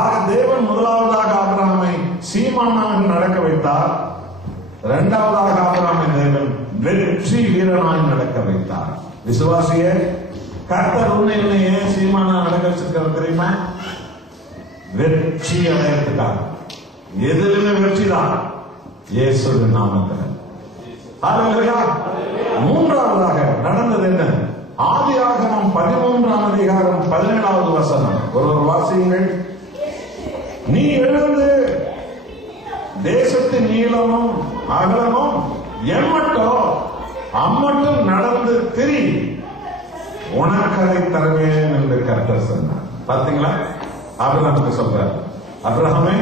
ஆக தேவன் முதலாவதாக ஆபிரகாமை சீமானாக நடக்க வைத்தார். இரண்டாவதாக ஆபிரகாமை தேவன் வெற்றி வீரனாய் நடக்க வைத்தார். விசுவாசியே, கர்த்தர் உன்னை ஏன் சீமானா நடக்க வச்சிருக்கிறார் தெரியுமா? வெற்றி அடையத்துக்காக. எதிலுமே வெற்றி தான், இயேசுவின் நாமத்தில். ஹல்லேலூயா. மூன்றாவதாக நடந்தது என்ன? ஆதியாகமம் 13ஆம் அதிகாரம் 17வது வசனம். ஒருவர் வாசியுங்கள். நீ எழுந்து தேசத்தின் நீளமும் அகலமும் எம்மட்டும் அம்மட்டும் நடந்து திரி, உனக்கதை தருவேன் என்று கர்த்தர் சொன்னார். பாத்தீங்களா? ஆபிரகாமுக்கு சொல்றார், ஆபிரகாமே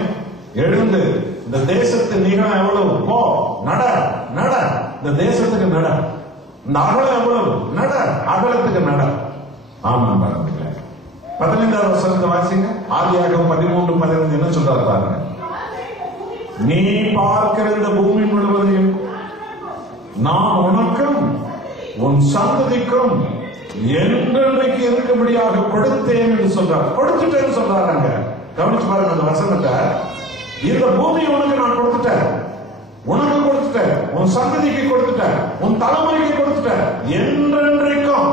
எழுந்து இந்த தேசத்தின் நீளம் எவ்வளவு, போ நட நட, இந்த தேசத்துக்கு நட. இந்த அகலம் எவ்வளவு, நட, அகலத்துக்கு நட. ஆமா பாருங்க, 15வது வசனத்தை வாசிங்க. ஆதியாகமம் 13:15 என்ன சொல்றாரு பாருங்க. நீ பார்க்கிற இந்த பூமி முழுவதையும் நான் உனக்கும் உன் சந்ததிக்கும் என்றென்றைக்கு இருக்கும்படியாக கொடுத்தேன் என்று சொல்றார். கொடுத்துட்டேன்னு சொல்றாங்க. கவனிச்சு பாருங்க அந்த வசனத்தை. இந்த பூமியை உனக்கு நான் கொடுத்துட்டேன், உனக்கு கொடுத்துட்டேன், உன் சந்ததிக்கு கொடுத்துட்டேன், உன் தலைமுறைக்கு கொடுத்துட்டேன், என்றென்றைக்கும்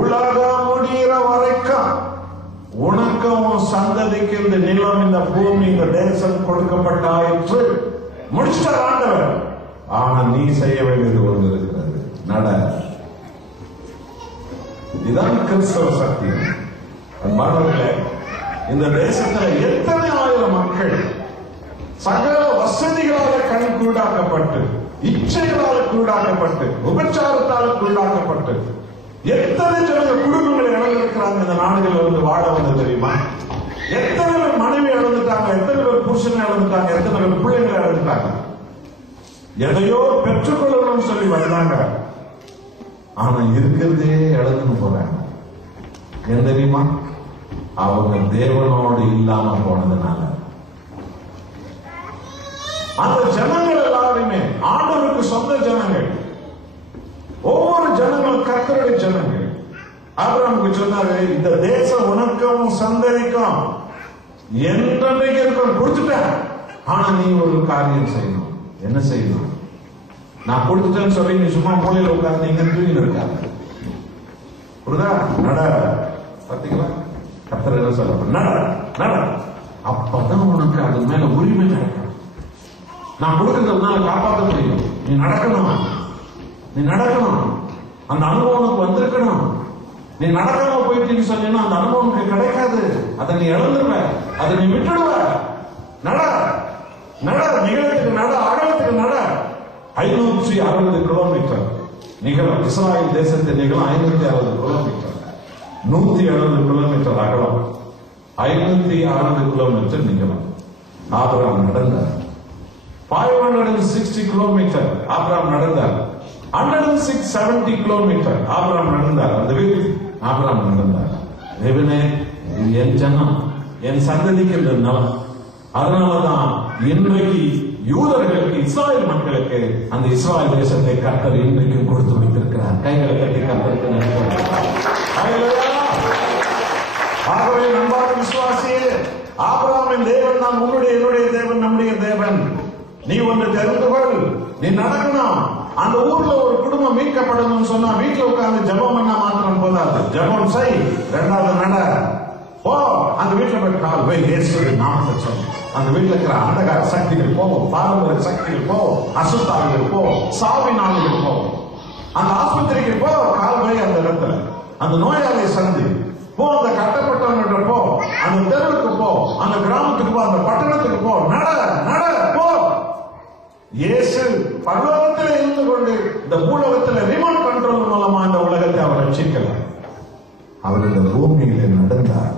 உலகம் முடிகிற வரைக்கும் உனக்கும் உன் சந்ததிக்கு இந்த நிலம், இந்த பூமி, இந்த தேசம் கொடுக்கப்பட்டாயிற்று. முடிச்சிட்டார் ஆண்டவர். ஆனா நீ செய்ய வேண்டியது ஒன்று இருக்கிறது, நட. இதுதான் கிறிஸ்தவ சக்தி. மாணவர்களே, இந்த தேசத்தில் எத்தனை ஆயிரம் மக்கள் சகல வசதிகளால் கண் கூடாக்கப்பட்டு, இச்சைகளால் கூடாக்கப்பட்டு, உபச்சாரத்தால் கூடாக்கப்பட்டு எத்தனை ஜனங்கள் குடும்பங்களை இழந்திருக்கிறாங்க. இந்த நாடுகளில் வந்து வாழ வந்து தெரியுமா? எத்தனை பேர் மனைவி இழந்துட்டாங்க, எத்தனை பேர் புருஷனை இழந்துட்டாங்க, எத்தனை பேர் பிள்ளைங்களை இழந்துட்டாங்க. எதையோ பெற்றுக்கொள்ளணும்னு சொல்லி வந்தாங்க, ஆனா இருக்கிறதே இழந்துன்னு போறாங்க. ஏன் தெரியுமா? அவங்க தேவனோடு இல்லாம போனதுனால. அந்த ஜனங்கள் எல்லாருமே ஆண்டவருக்கு சொந்த ஜனங்கள். ஒவ்வொரு ஜனங்களும் கர்த்தருடைய ஜனங்கள். ஆபிரகாமுக்கு சொன்னாரு, இந்த தேசம் உனக்கும் சந்ததிக்கும் என்றைக்கு இருக்கும், கொடுத்துட்டேன். ஆனா நீ ஒரு காரியம் செய்யணும். என்ன செய்யணும்? நான் கொடுத்துட்டேன்னு சொல்லி நீ சும்மா மூலையில் உட்கார்ந்து நீங்க தூங்கிட்டு இருக்காங்க. புரியுதா? நட. பாத்தீங்களா? கர்த்தர் என்ன சொல்ல, நட நட. அப்பதான் உனக்கு அது மேல உரிமை கிடைக்கும். நான் கொடுக்கறதுனால காப்பாற்ற முடியும். நீ நடக்கணும், நீ நடக்கணும். அந்த அனுபவம் உனக்கு வந்திருக்கணும். நீ நடக்காம போயிட்டு சொன்னீங்கன்னா அந்த அனுபவம் உனக்கு கிடைக்காது. அதை நீ இழந்துருவ, அதை நீ விட்டுடுவ. நட நட, நிகழத்துக்கு நட, அகலத்துக்கு நட. 560 கிலோமீட்டர் நிகழும். இஸ்ராயல் தேசத்தின் நிகழும் 560 கிலோமீட்டர், 170 கிலோமீட்டர் அகலம், 560 கிலோமீட்டர் நிகழும். ஆபிரகாம் நடந்தார். 560 கிலோமீட்டர் ஆபிரகாம் நடந்தார். 170 கிலோமீட்டர் ஆபிரகாம் நடந்தார். அந்த வீட்டில் ஆபிரகாம் நடந்தார். தேவனே, என் ஜனம், என் சந்ததிக்கு இந்த நலம். அதனாலதான் இன்றைக்கு யூதர்களுக்கு, இஸ்ராயல் மக்களுக்கு அந்த இஸ்ராயல் தேசத்தை கர்த்தர் இன்றைக்கும் கொடுத்து வைத்திருக்கிறார். கைகளை கட்டி கர்த்தருக்கு நன்றி. ஆகவே நண்பான விசுவாசியே, ஆபிரகாமின் தேவன் தான் உன்னுடைய என்னுடைய தேவன், நம்முடைய தேவன். நீ ஒன்று தெரிந்து கொள், நீ நடக்கணும். அந்த ஊர்ல ஒரு குடும்பம் மீட்கப்படணும்னு சொன்னா வீட்டுல உட்கார்ந்து ஜபம் பண்ணா மாத்திரம் போதாது. ஜபம் செய், இரண்டாவது நட. போ, அந்த வீட்டுல போய் கால் போய் இயேசுவின் நாமத்தை சொல்லு. அந்த வீட்டுல இருக்கிற அந்தகார சக்திகள் போவோம், பாரம்பரிய சக்திகள் போவோம், அசுத்தாவிகள் போவோம், சாவி நாளிகள் போவோம். அந்த ஆஸ்பத்திரிக்கு போ, கால் போய் அந்த இடத்துல அந்த நோயாளியை சந்தி போ, அந்த கட்டப்பட்டவங்கிட்ட போ, அந்த தெருவுக்கு போ, அந்த கிராமத்துக்கு போ, அந்த பட்டணத்துக்கு போ, நட நட போ. இயேசு பரலோகத்தில் இருந்து கொண்டு இந்த பூலோகத்தில் ரிமோட் கண்ட்ரோல் மூலமா இந்த உலகத்தை அவர் ரட்சிக்கல. அவர் இந்த பூமியில நடந்தார்,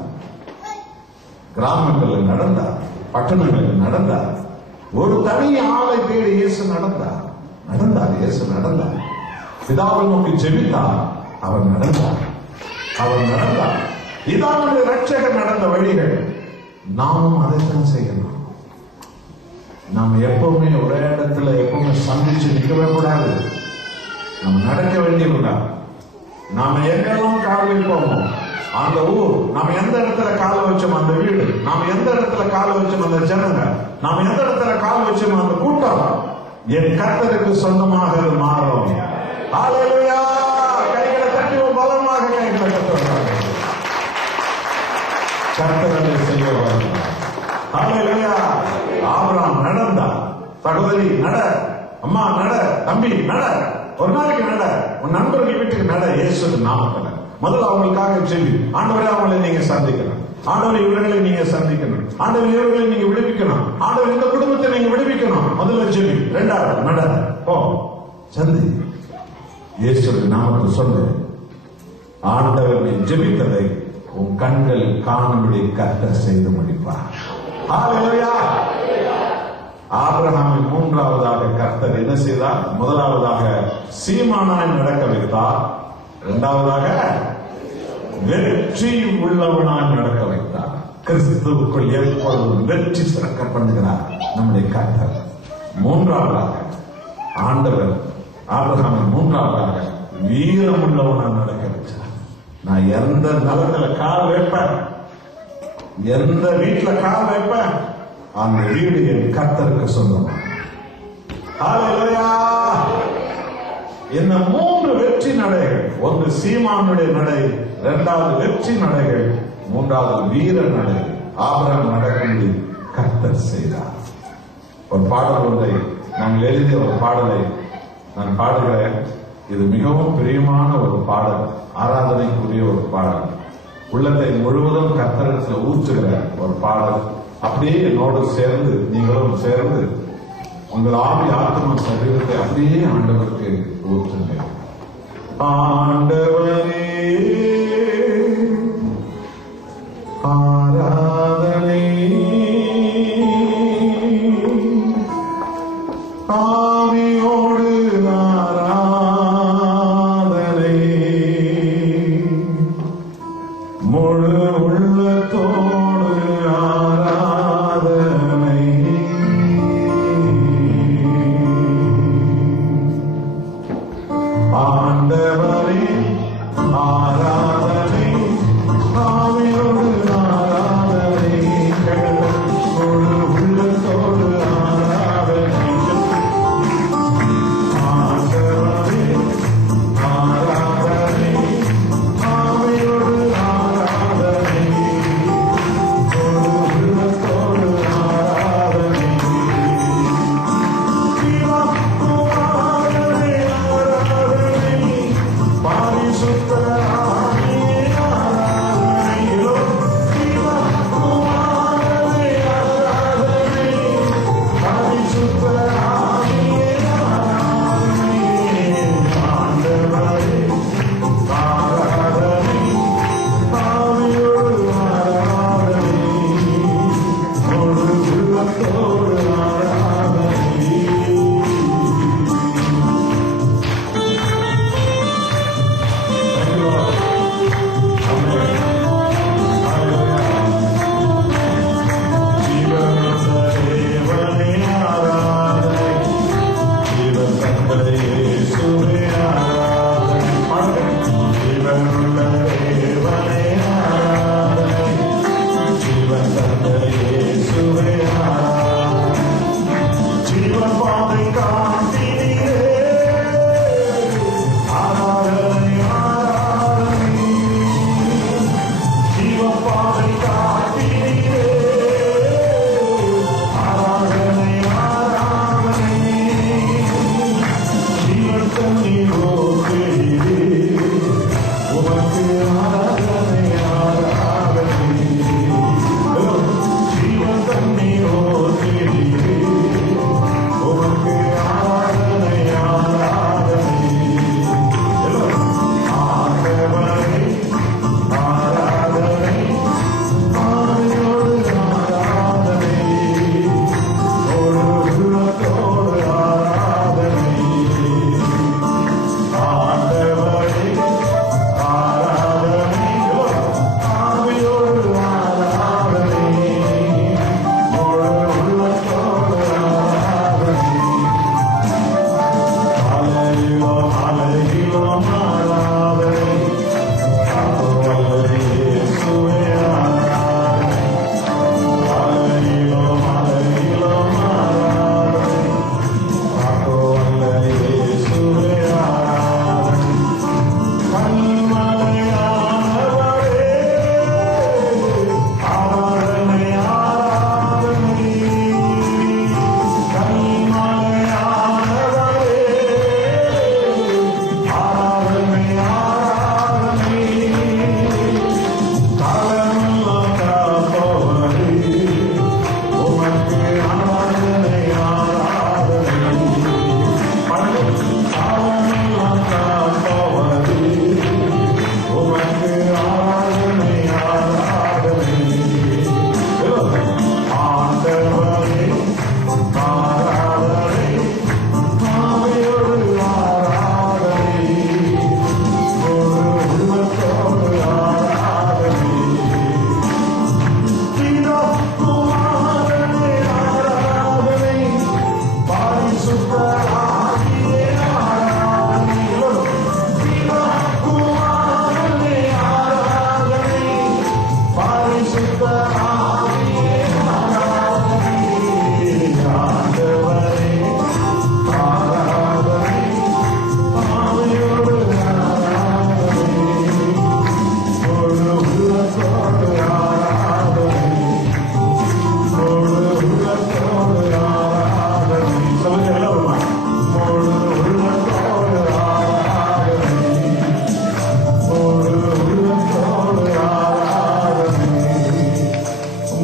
கிராமங்களில் நடந்தார், பட்டணங்களில் நடந்தார். ஒரு தனி ஆளை தேடி இயேசு நடந்தார். இயேசு நடந்தார். பிதாவை நோக்கி ஜெபித்தார். அவர் நடந்தார். இதான் நம்முடைய ரட்சகர் நடந்த வழிகள். நாமும் அதைத்தான் செய்யணும். நாம் எப்பவுமே ஒரே இடத்துல எப்பவுமே சந்திச்சு நிற்கவே கூடாது. நம்ம நடக்க வேண்டியதுதான். நாம எங்கெல்லாம் கார் வைப்போமோ அந்த ஊர், நாம் எந்த இடத்துல கால வச்சோம் அந்த வீடு, நாம் எந்த இடத்துல கால வச்சோம் அந்த ஜனங்க, நாம் எந்த இடத்துல கால வச்சோம் அந்த கூட்டம் என் கர்த்தருக்கு சொந்தமாக அது மாறும். ஹல்லேலூயா! கைகளை தட்டி பலமாக கைகளை தட்டுவாங்க. கர்த்தர் அதை செய்ய வருகிறார். ஹல்லேலூயா! ஆபிரகாம் நடந்தான். சகோதரி நட, அம்மா நட, தம்பி நட, ஒரு நாளைக்கு நட, உன் நண்பர்கள் வீட்டுக்கு நட. இயேசுவின் நாமத்துல முதல்ல அவங்களுக்காக சொல்லி, ஆண்டவரே அவங்களை நீங்க சந்திக்கணும், ஆண்டவர் இவர்களை நீங்க சந்திக்கணும், ஆண்டவர் இவர்களை நீங்க விடுவிக்கணும், ஆண்டவர் இந்த குடும்பத்தை நீங்க விடுவிக்கணும். முதல்ல சொல்லி, இரண்டாவது நட, போ சந்தி. இயேசுவின் நாமத்தில் சொல்லு. ஆண்டவர் நீ ஜெபித்ததை உன் கண்கள் காணும்படி கர்த்தர் செய்து முடிப்பார். ஹல்லேலூயா! ஆபிரகாமை மூன்றாவதாக கர்த்தர் என்ன செய்தார்? முதலாவதாக சீமானாய் நடக்க வைத்தார். இரண்டாவதாக வெற்றி உள்ளவனாய் நடக்க வைத்தார். கிறிஸ்துவுக்குள் எப்பொழுதும் வெற்றி சிறக்க பண்ணுகிறார் நம்முடைய கர்த்தர். மூன்றாவதாக ஆண்டவர் ஆபிரகாமை மூன்றாவதாக வீரம் உள்ளவனாய் நடக்க வைத்தார். நான் எந்த நிலத்துல கால் வைப்பேன், எந்த வீட்டுல கால் வைப்பேன், அந்த வீடு என் கர்த்தருக்கு சொந்தம். ஹல்லேலூயா! இந்த மூன்று வெற்றி நடைகள், ஒன்று சீமானுடைய நடை, இரண்டாவது வெற்றி நடைகள், மூன்றாவது வீர நடை. ஆபிரகாம் நடக்கும்படி கர்த்தர் செய்தார். ஒரு பாடல் ஒன்றை நாங்கள் எழுதிய ஒரு பாடலை நான் பாடுகிறேன். இது மிகவும் பிரியமான ஒரு பாடல், ஆராதனைக்குரிய ஒரு பாடல், உள்ளத்தை முழுவதும் கர்த்தரிடத்தில் ஊற்றுகிற ஒரு பாடல். அப்படியே என்னோடு சேர்ந்து நீங்களும் சேர்ந்து உங்கள் ஆவி ஆத்ம சரீரத்தை அப்படியே ஆண்டவருக்கு ஊற்றுங்க. ஆண்டவரே ஆராதனை, ஆவியோடு ஆராதனை, முழு உள்ளத்தோடு ஆராதனை, ஆண்டவரே ஆராதனை, ஆவியோடு ஆராதனை.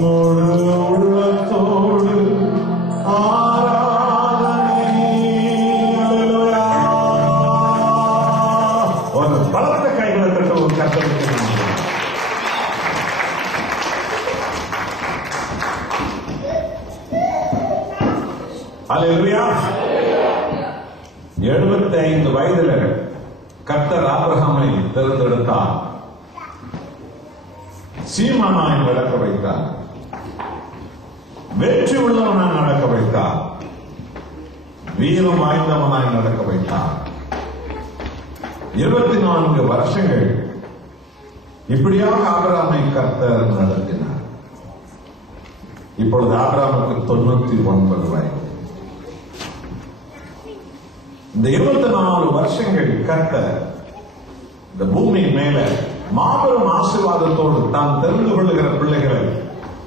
முழு உள்ளத்தோடு ஆராதனை. ஒரு பலத்த கைகளை தட்ட ஒரு கர்த்தருக்கு நன்றி. அல்லேலூயா. 75 வயதுல கர்த்தர் ஆபிரகாமை தேர்ந்தெடுத்தார், சீமானாய் நடக்க வைத்தார், வெற்றி உள்ளவனாய் நடக்க வைத்தார், வீரம் வாய்ந்தவனாய் நடக்க வைத்தார். 24 வருஷங்கள் இப்படியாக ஆபிரகாமை கர்த்தர் நடத்தினார். இப்பொழுது ஆபிரகாமுக்கு 99 வயது. இந்த 24 வருஷங்கள் கர்த்தர் இந்த பூமி மேல மாபெரும் ஆசீர்வாதத்தோடு தான் தெரிந்து கொள்ளுகிற பிள்ளைகளை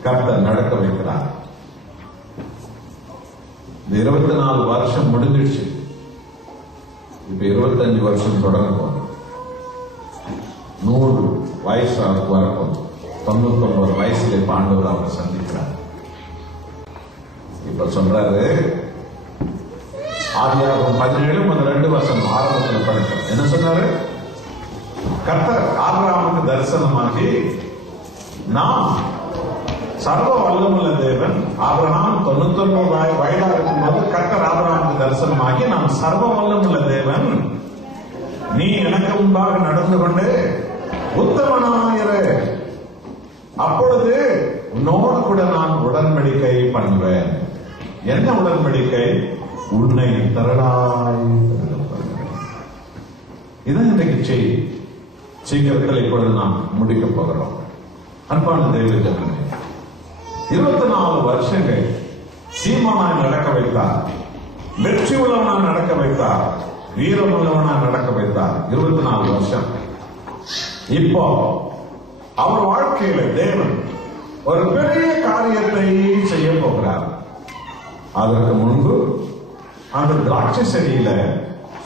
கர்த்தர் நடக்க வைக்கிறார். இந்த 24 வருஷம் முடிஞ்சிடுச்சு. இப்ப 25 வருஷம் தொடங்கும். 100 வயசு அவருக்கு வரப்போம். 99 வயசுல இப்ப ஆண்டவர் அவரை சந்திக்கிறார். இப்ப சொல்றாரு, ஆதியாகமம் 17:2 வருஷம் ஆரம்பத்தில் படிக்கிறோம். என்ன சொன்னாரு? கர்த்தர் ஆபிரகாமுக்கு தரிசனமாகி, நாம் சர்வ வல்லமுள்ள தேவன். ஆபிரகாம் 99 வயதா இருக்கும்போது கர்த்தர் ஆபிரகாமுக்கு தரிசனமாகி, நாம் சர்வ வல்லமுள்ள தேவன், நீ எனக்கு முன்பாக நடந்து கொண்டு உத்தமனாயிரு, அப்பொழுது உன்னோடு கூட நான் உடன்படிக்கை பண்ணுவேன். என்ன உடன்படிக்கை? உன்னை திரளாய். இதான் இன்றைக்கு செய்தி. சீக்கிரத்தில் இப்பொழுது நாம் முடிக்க போகிறோம். அன்பான தேவ ஜனமே, 24 வருஷங்கள் சீமானாய் நடக்க வைத்தார், வெற்றி உள்ளவனாய் நடக்க வைத்தார், வீரம் உள்ளவனாய் நடக்க வைத்தார். 24 வருஷம். இப்போ அவர் வாழ்க்கையில தேவன் ஒரு பெரிய காரியத்தை செய்ய போகிறார். அதற்கு முன்பு அந்த திராட்சை செடியில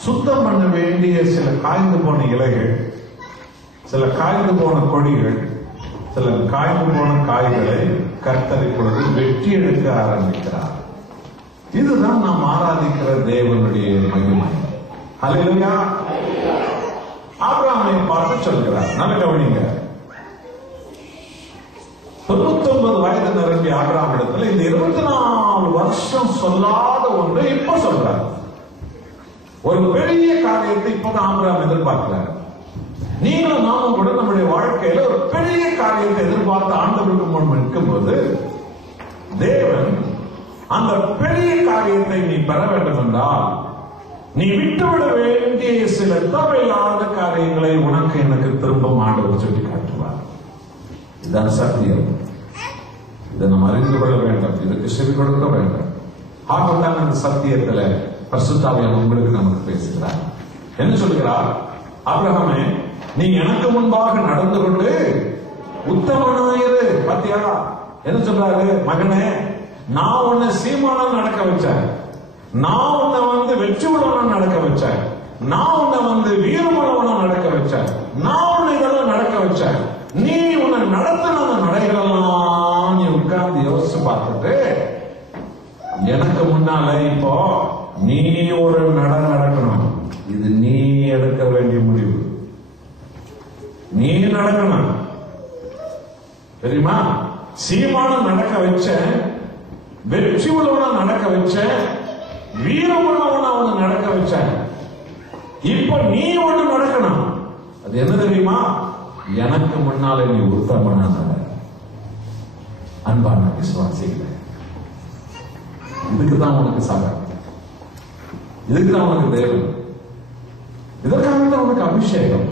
சுத்தம் பண்ண வேண்டிய சில காய்ந்து போன இலைகள், சில காய்ந்து போன கொடிகள், சில காய்ந்து போன காய்களை கர்த்தர் இப்பொழுது வெட்டி எடுக்க ஆரம்பிக்கிறார். இதுதான் நாம் ஆராதிக்கிற தேவனுடைய மகிமை. அல்லேலூயா. ஆபிரகாமை பார்த்து சொல்கிறார், நல்ல கவனிங்க. 99 வயது நிரம்பிய ஆபிரகாம் இடத்துல இந்த 24 வருஷம் சொல்லாத ஒன்று இப்ப சொல்றார். ஒரு பெரிய காரியத்தை இப்பதான் ஆபிரகாம் எதிர்பார்க்கிறார். நீங்களும் நாமும் கூட நம்முடைய வாழ்க்கையில ஒரு பெரிய காரியத்தை எதிர்பார்த்து ஆண்டவருக்கு முன் நிற்கும் போது, தேவன் அந்த பெரிய காரியத்தை நீ பெற வேண்டும் என்றால் நீ விட்டுவிட வேண்டிய சில தேவையில்லாத காரியங்களை உனக்கு எனக்கு திரும்ப ஆண்டவர் சொல்லி காட்டுவார். இதுதான் சத்தியம். இதை நம்ம அறிந்து கொள்ள வேண்டும், இதுக்கு செவி கொடுக்க வேண்டும். ஆகத்தான் அந்த சத்தியத்துல பரிசுத்த ஆவியானவர் உங்களுக்கு நமக்கு பேசுகிறார். என்ன சொல்கிறார்? ஆபிரகாமே, நீ எனக்கு முன்பாக நடந்து கொண்டு உத்தமனாயிரு. பாத்தியா என்ன சொல்றாரு? மகனே, நான் உன்னை சீமானா நடக்க வச்சேன், நான் உன்னை வெற்றி உள்ளவனா நடக்க வச்சேன், நான் உன்னை வீரமுள்ளவனா நடக்க வச்சேன், நான் உன்னை இதெல்லாம் நடக்க வச்சேன். நீ உன்னை நடத்தின அந்த நடைகளெல்லாம் நீ உட்கார்ந்து யோசிச்சு பார்த்துட்டு, எனக்கு முன்னால இப்போ நீ ஒரு நடக்கணும். இது நீ எடுக்க வேண்டிய முடிவு. நீ நடக்கணும். தெரியுமா? சீமானம் நடக்க வச்ச, வெற்றி உள்ளவனா நடக்க வச்ச, வீரம் உள்ளவனா அவனை நடக்க வச்ச. இப்ப நீ ஒண்ணு நடக்கணும். அது என்ன தெரியுமா? எனக்கு முன்னாலே நீ உத்தமனா நட. அன்பான விசுவாசிகளே, இதுக்குதான் உனக்கு சபை, இதுக்குதான் உனக்கு தேவன், இதற்காகத்தான் உனக்கு அபிஷேகம்,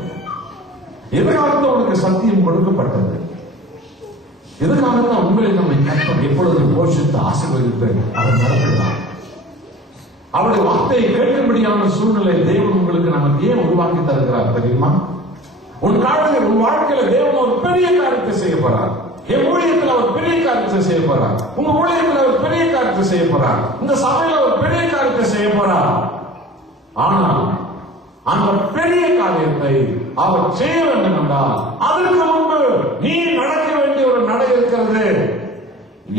இதற்காகத்தான் உனக்கு சத்தியம் கொடுக்கப்பட்டது, இதற்காகத்தான் உங்களை நம்மை கற்பனை எப்பொழுது போஷித்து ஆசீர்வதித்து அவர் நடத்துகிறார். அவருடைய வார்த்தையை கேட்கும்படியான சூழ்நிலை தேவன் உங்களுக்கு நமக்கு ஏன் உருவாக்கி தருகிறார் தெரியுமா? உன் வாழ்க்கையில தேவன் ஒரு பெரிய காரியத்தை செய்ய போறார். என் ஊழியத்தில் அவர் பெரிய காரியத்தை செய்ய போறார். உங்க ஊழியத்தில் அவர் பெரிய காரியத்தை செய்ய போறார். இந்த சபையில ஒரு பெரிய காரியத்தை செய்ய போறார். ஆனால் அந்த பெரிய காரியத்தை அவர் செய்ய வேண்டும் என்றால் அதற்கு முன்பு நீ நடக்க வேண்டிய ஒரு நடை இருக்கிறது.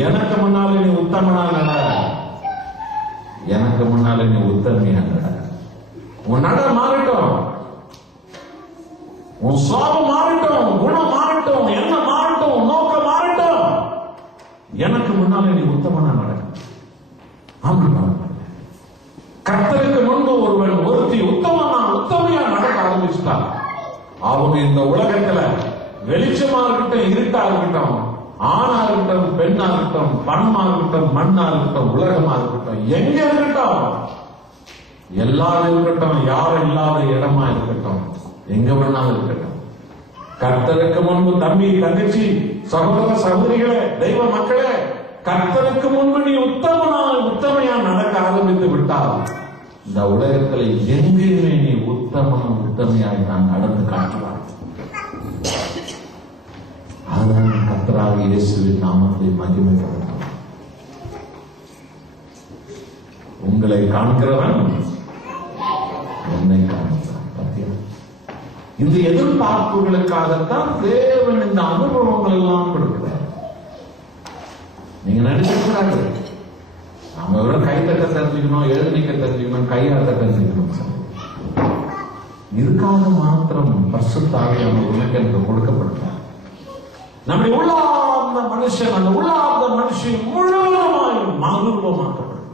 எனக்கு முன்னால நீ உத்தமனா நட, எனக்கு முன்னால நீ உத்தமையா நட. உன் நட மாறட்டும், உன் சுவாபம் மாறட்டும், குணம் மாறட்டும், என்ன மாறட்டும், நோக்கம் மாறட்டும். எனக்கு முன்னால நீ உத்தமனா நட. கர்த்தருக்கு முன்பு ஒருவன் ஒருத்தி உத்தமையா நடக்க ஆரம்பிச்சுட்டான். அவங்க இந்த உலகத்துல வெளிச்சமா இருக்கட்டும், இருட்டா இருக்கட்டும், ஆணா இருக்கட்டும், பெண்ணா இருக்கட்டும், பணமா இருக்கட்டும், மண்ணா இருக்கட்டும், உலகமா இருக்கட்டும், எங்க இருக்கட்டும், எல்லாரும் இருக்கட்டும், யாரும் இல்லாத இடமா இருக்கட்டும், எங்க வேணாலும் இருக்கட்டும், கர்த்தருக்கு முன்பு தம்பி, தங்கச்சி, சகோதர சகோதரிகளே, தெய்வ மக்களே, கர்த்தருக்கு முன்பு நீ உத்தமையா நடக்க ஆரம்பித்து விட்டால் இந்த உலகத்தில் எங்கேயுமே நீ உத்தமையாய் நான் நடந்து காட்டுவார். அதுதான் கர்த்தராக இயேசுவின் நாமத்தை மகிமைப்படுத்தும். உங்களை காண்கிறவன் என்னை காண்கிறான். இந்த எதிர்பார்ப்புகளுக்காகத்தான் தேவன் இந்த அனுபவங்கள் எல்லாம் கொடுக்கிறார். நீங்க நினைச்சிருக்கிறாங்க நம்ம வெறும் கை தட்ட தெரிஞ்சுக்கணும், எழுதிக்க தெரிஞ்சுக்கணும், கையாட்ட தெரிஞ்சுக்கணும். இதுக்காக மாத்திரம் பரிசுத்த ஆவியானவர் உனக்கு என்று கொடுக்கப்பட்டார். நம்முடைய உள்ளார்ந்த மனுஷன், அந்த உள்ளார்ந்த மனுஷன் முழுவதுமாய் மறுரூபமாக்கப்படும்.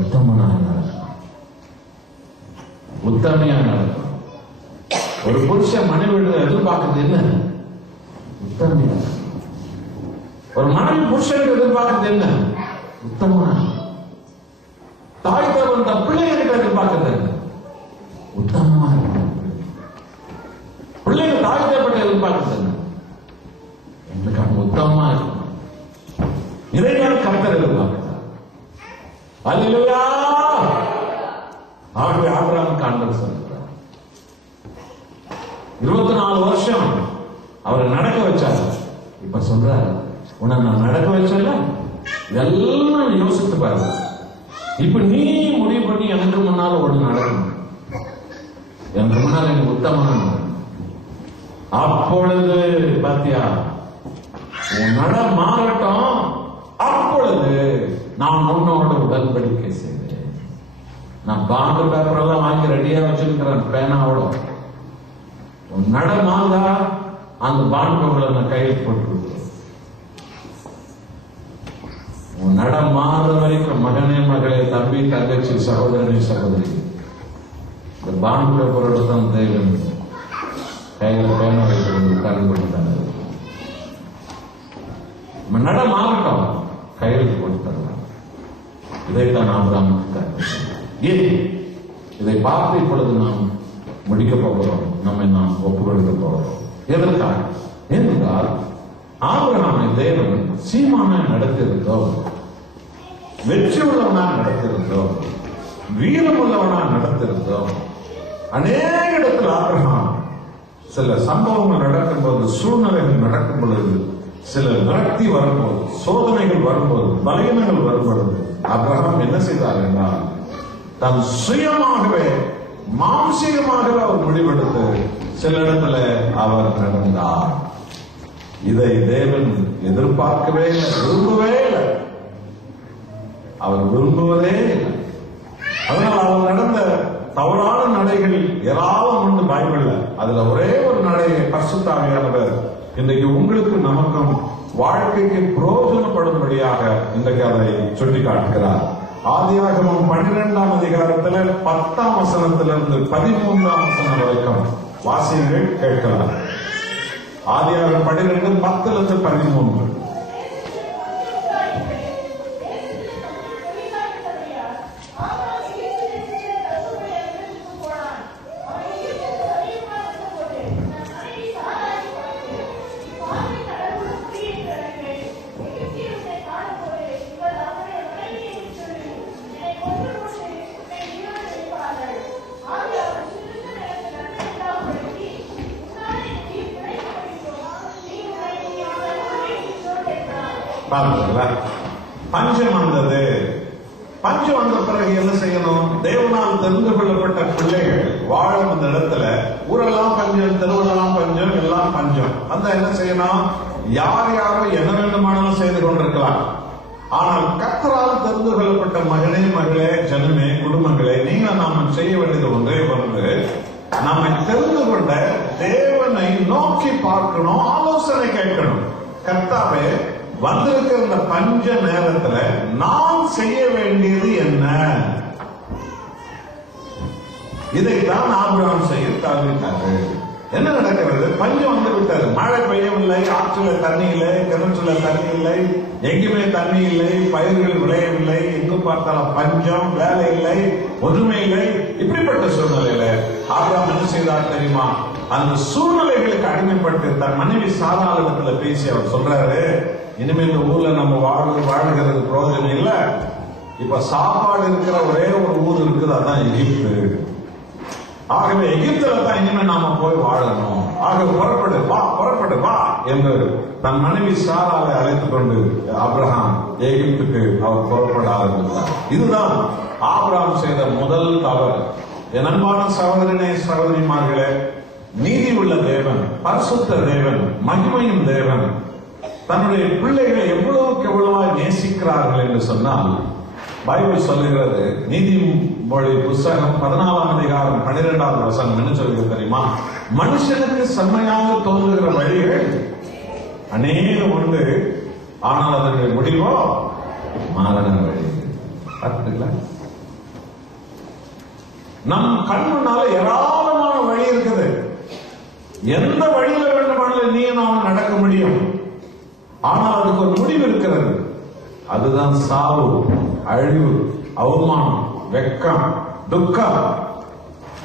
உத்தமனாக நடக்கணும், உத்தமையா நடக்கணும். ஒரு புருஷன் மனைவி எதிர்பார்க்கிறது என்ன? உத்தமையா. ஒரு மனைவி புருஷனுக்கு எதிர்பார்க்கிறது என்ன? உத்தமனா. தாய் தகவல் தன் பிள்ளைகளுக்கு எதிர்பார்க்கிறது என்ன? உத்தமமா. பிள்ளைங்க தாய் தகப்பட்ட எதிர்பார்க்கிறது என்ன? எங்களுக்கு அவங்க உத்தமமா இருக்கணும். இதைதான் கர்த்தர் எதிர்பார்க்கிறார். அல்லேலூயா. ஆகவே ஆபிரகாமுக்கு ஆண்டவர் சொல்கிறார், 24 வருஷம் அவரை நடக்க வச்சார். இப்ப சொல்றாரு, உன்னை நான் நடக்க வச்சல, இதெல்லாம் யோசித்து பாரு. இப்ப நீ முடிவு பண்ணி எனக்கு முன்னால ஒண்ணு நடக்கணும், எனக்கு முன்னால எனக்கு உத்தமனா நடக்கணும். அப்பொழுது பாத்தியா, உன் நட மாறட்டும். அப்பொழுது நான் உன்னோட உடன்படிக்கை செய்தேன். நான் பாண்டு பேப்பர் எல்லாம் வாங்கி ரெடியா வச்சிருக்கிறேன் பேனாவோட. உன் நட மாறா, அந்த பாண்டு பேப்பர்ல நான் கையில் போட்டு உன் நட மாற வரைக்கும் மகனே, மகளே, தம்பி, தங்கச்சி, சகோதரனி, சகோதரி, இந்த பாண்டு பேப்பரோட தான் தேவன் கையில் பேனா வைக்கிறது உட்கார்ந்து கொடுத்தாங்க. நட மாறட்டும், கையில் போட்டு தரலாம். இதைத்தான் ஆபிரகாமுக்கு ஏன் இதை பார்த்து இப்பொழுது நாம் முடிக்க போகிறோம், நம்மை நாம் ஒப்புக்கொடுக்க போகிறோம். எதற்காக? ஏனென்றால் ஆபிரகாமை தேவன் சீமானா நடத்திருந்தோம், வெற்றி உள்ளவனா நடத்திருந்தோம், வீரம் உள்ளவனா நடத்திருந்தோம். அநேக இடத்தில் ஆபிரகாம் சில சம்பவங்கள் நடக்கும்போது, சூழ்நிலைகள் நடக்கும் பொழுது, சில விரக்தி வரும்போது, சோதனைகள் வரும்போது, பலவீனங்கள் வரும்பொழுது ஆபிரகாம் என்ன செய்தார் என்றால், தன் சுயமாகவே மாம்சீகமாகவே அவர் முடிவெடுத்து சில இடத்துல அவர் நடந்தார். இதை தேவன் எதிர்பார்க்கவே இல்லை, விரும்பவே இல்லை, அவர் விரும்புவதே இல்லை. அதனால் அவர் நடந்த தவறான நடைகள் ஏராளம் உண்டு பைபிள்ல. அதுல ஒரே ஒரு நடையை பரிசுத்த ஆவியானவர் இன்றைக்கு உங்களுக்கு நமக்கும் வாழ்க்கைக்கு பிரயோஜனப்படும்படியாக இன்றைக்கு அதை சுட்டி காட்டுகிறார். ஆதியாகமம் 12ஆம் அதிகாரத்தில் 10ஆம் வசனத்திலிருந்து 13ஆம் வசனம் வரைக்கும் வாசியங்கள் கேட்கலாம். ஆதியாகமம் 12 10லிருந்து 13. பஞ்சம் வந்தது. பஞ்சம் வந்த பிறகு என்ன செய்யணும்? தேவனால் தெரிந்து கொள்ளப்பட்ட பிள்ளைகள் வாழும் அந்த இடத்துல ஊரெல்லாம் பஞ்சம், தெருவெல்லாம் பஞ்சம், எல்லாம் பஞ்சம். அந்த என்ன செய்யணும்? யார் யாரும் என்ன வேண்டுமானாலும் செய்து கொண்டிருக்கலாம். ஆனால் கர்த்தரால் தெரிந்து கொள்ளப்பட்ட மகனே, மகளே, ஜனமே, குடும்பங்களே, நீங்க நாம செய்ய வேண்டியது ஒன்றே ஒன்று, நம்மை தெரிந்து கொண்ட தேவனை நோக்கி பார்க்கணும், ஆலோசனை கேட்கணும். கர்த்தாவே, வந்திருக்கிற இந்த பஞ்ச நேரத்துல நான் செய்ய வேண்டியது என்ன? இதைத்தான் ஆபிரகாம் செய்ய தவறிட்டாரு. என்ன நடக்கிறது? பஞ்சம் வந்து விட்டது. மழை பெய்யவில்லை, ஆற்றுல தண்ணி இல்லை, கிணற்றுல தண்ணி இல்லை, எங்குமே தண்ணி இல்லை, பயிர்கள் விளையவில்லை, எங்கு பார்த்தாலும் பஞ்சம், வேலை இல்லை, ஒன்றுமே இல்லை. இப்படிப்பட்ட சூழ்நிலையில ஆபிரகாம் என்ன செய்தார் தெரியுமா? அந்த சூழ்நிலைகளுக்கு அடிமைப்பட்டு தன் மனைவி சாராளிடத்துல பேசி அவர் சொல்றாரு, இனிமே இந்த ஊர்ல நம்ம வாழ்கிறது பிரயோஜனம் இல்ல. இப்ப சாப்பாடு இருக்கிற ஒரே ஒரு ஊர் இருக்குது, அதான் எகிப்து. ஆகவே எகிப்துல தான் இனிமே நாம போய் வாழணும். ஆக புறப்படு வா, புறப்படு வா என்று தன் மனைவி சாராளை அழைத்துக் கொண்டு ஆபிரகாம் எகிப்துக்கு அவர் புறப்பட ஆரம்பித்தார். இதுதான் ஆபிரகாம் செய்த முதல் தவறு. என் அன்பான சகோதரனே, சகோதரிமார்களே, நீதி உள்ள தேவன், பரிசுத்த தேவன், மகிமையும் தேவன் தன்னுடைய பிள்ளைகளை எவ்வளவுக்கு எவ்வளவாய் நேசிக்கிறார்கள் என்று சொன்னால், பைபிள் சொல்லுகிறது, நீதிமொழி புஸ்தகம் 14ஆம் அதிகாரம் 12வது வசனம் என்ன சொல்கிறது தெரியுமா? மனுஷனுக்கு செம்மையாக தோன்றுகிற வழிகள் அநேகம் உண்டு, ஆனால் அதனுடைய முடிவோ மரண வழி. பார்த்துங்களா? நம் கண் முன்னால ஏராளமான வழி இருக்குது. எந்த வழியில வேண்டுமானாலும் நீ நாம் நடக்க முடியும். ஆனால் அதுக்கு ஒரு முடிவு இருக்கிறது. அதுதான் சாவு, அழிவு, அவமானம், வெக்கம், துக்கம்.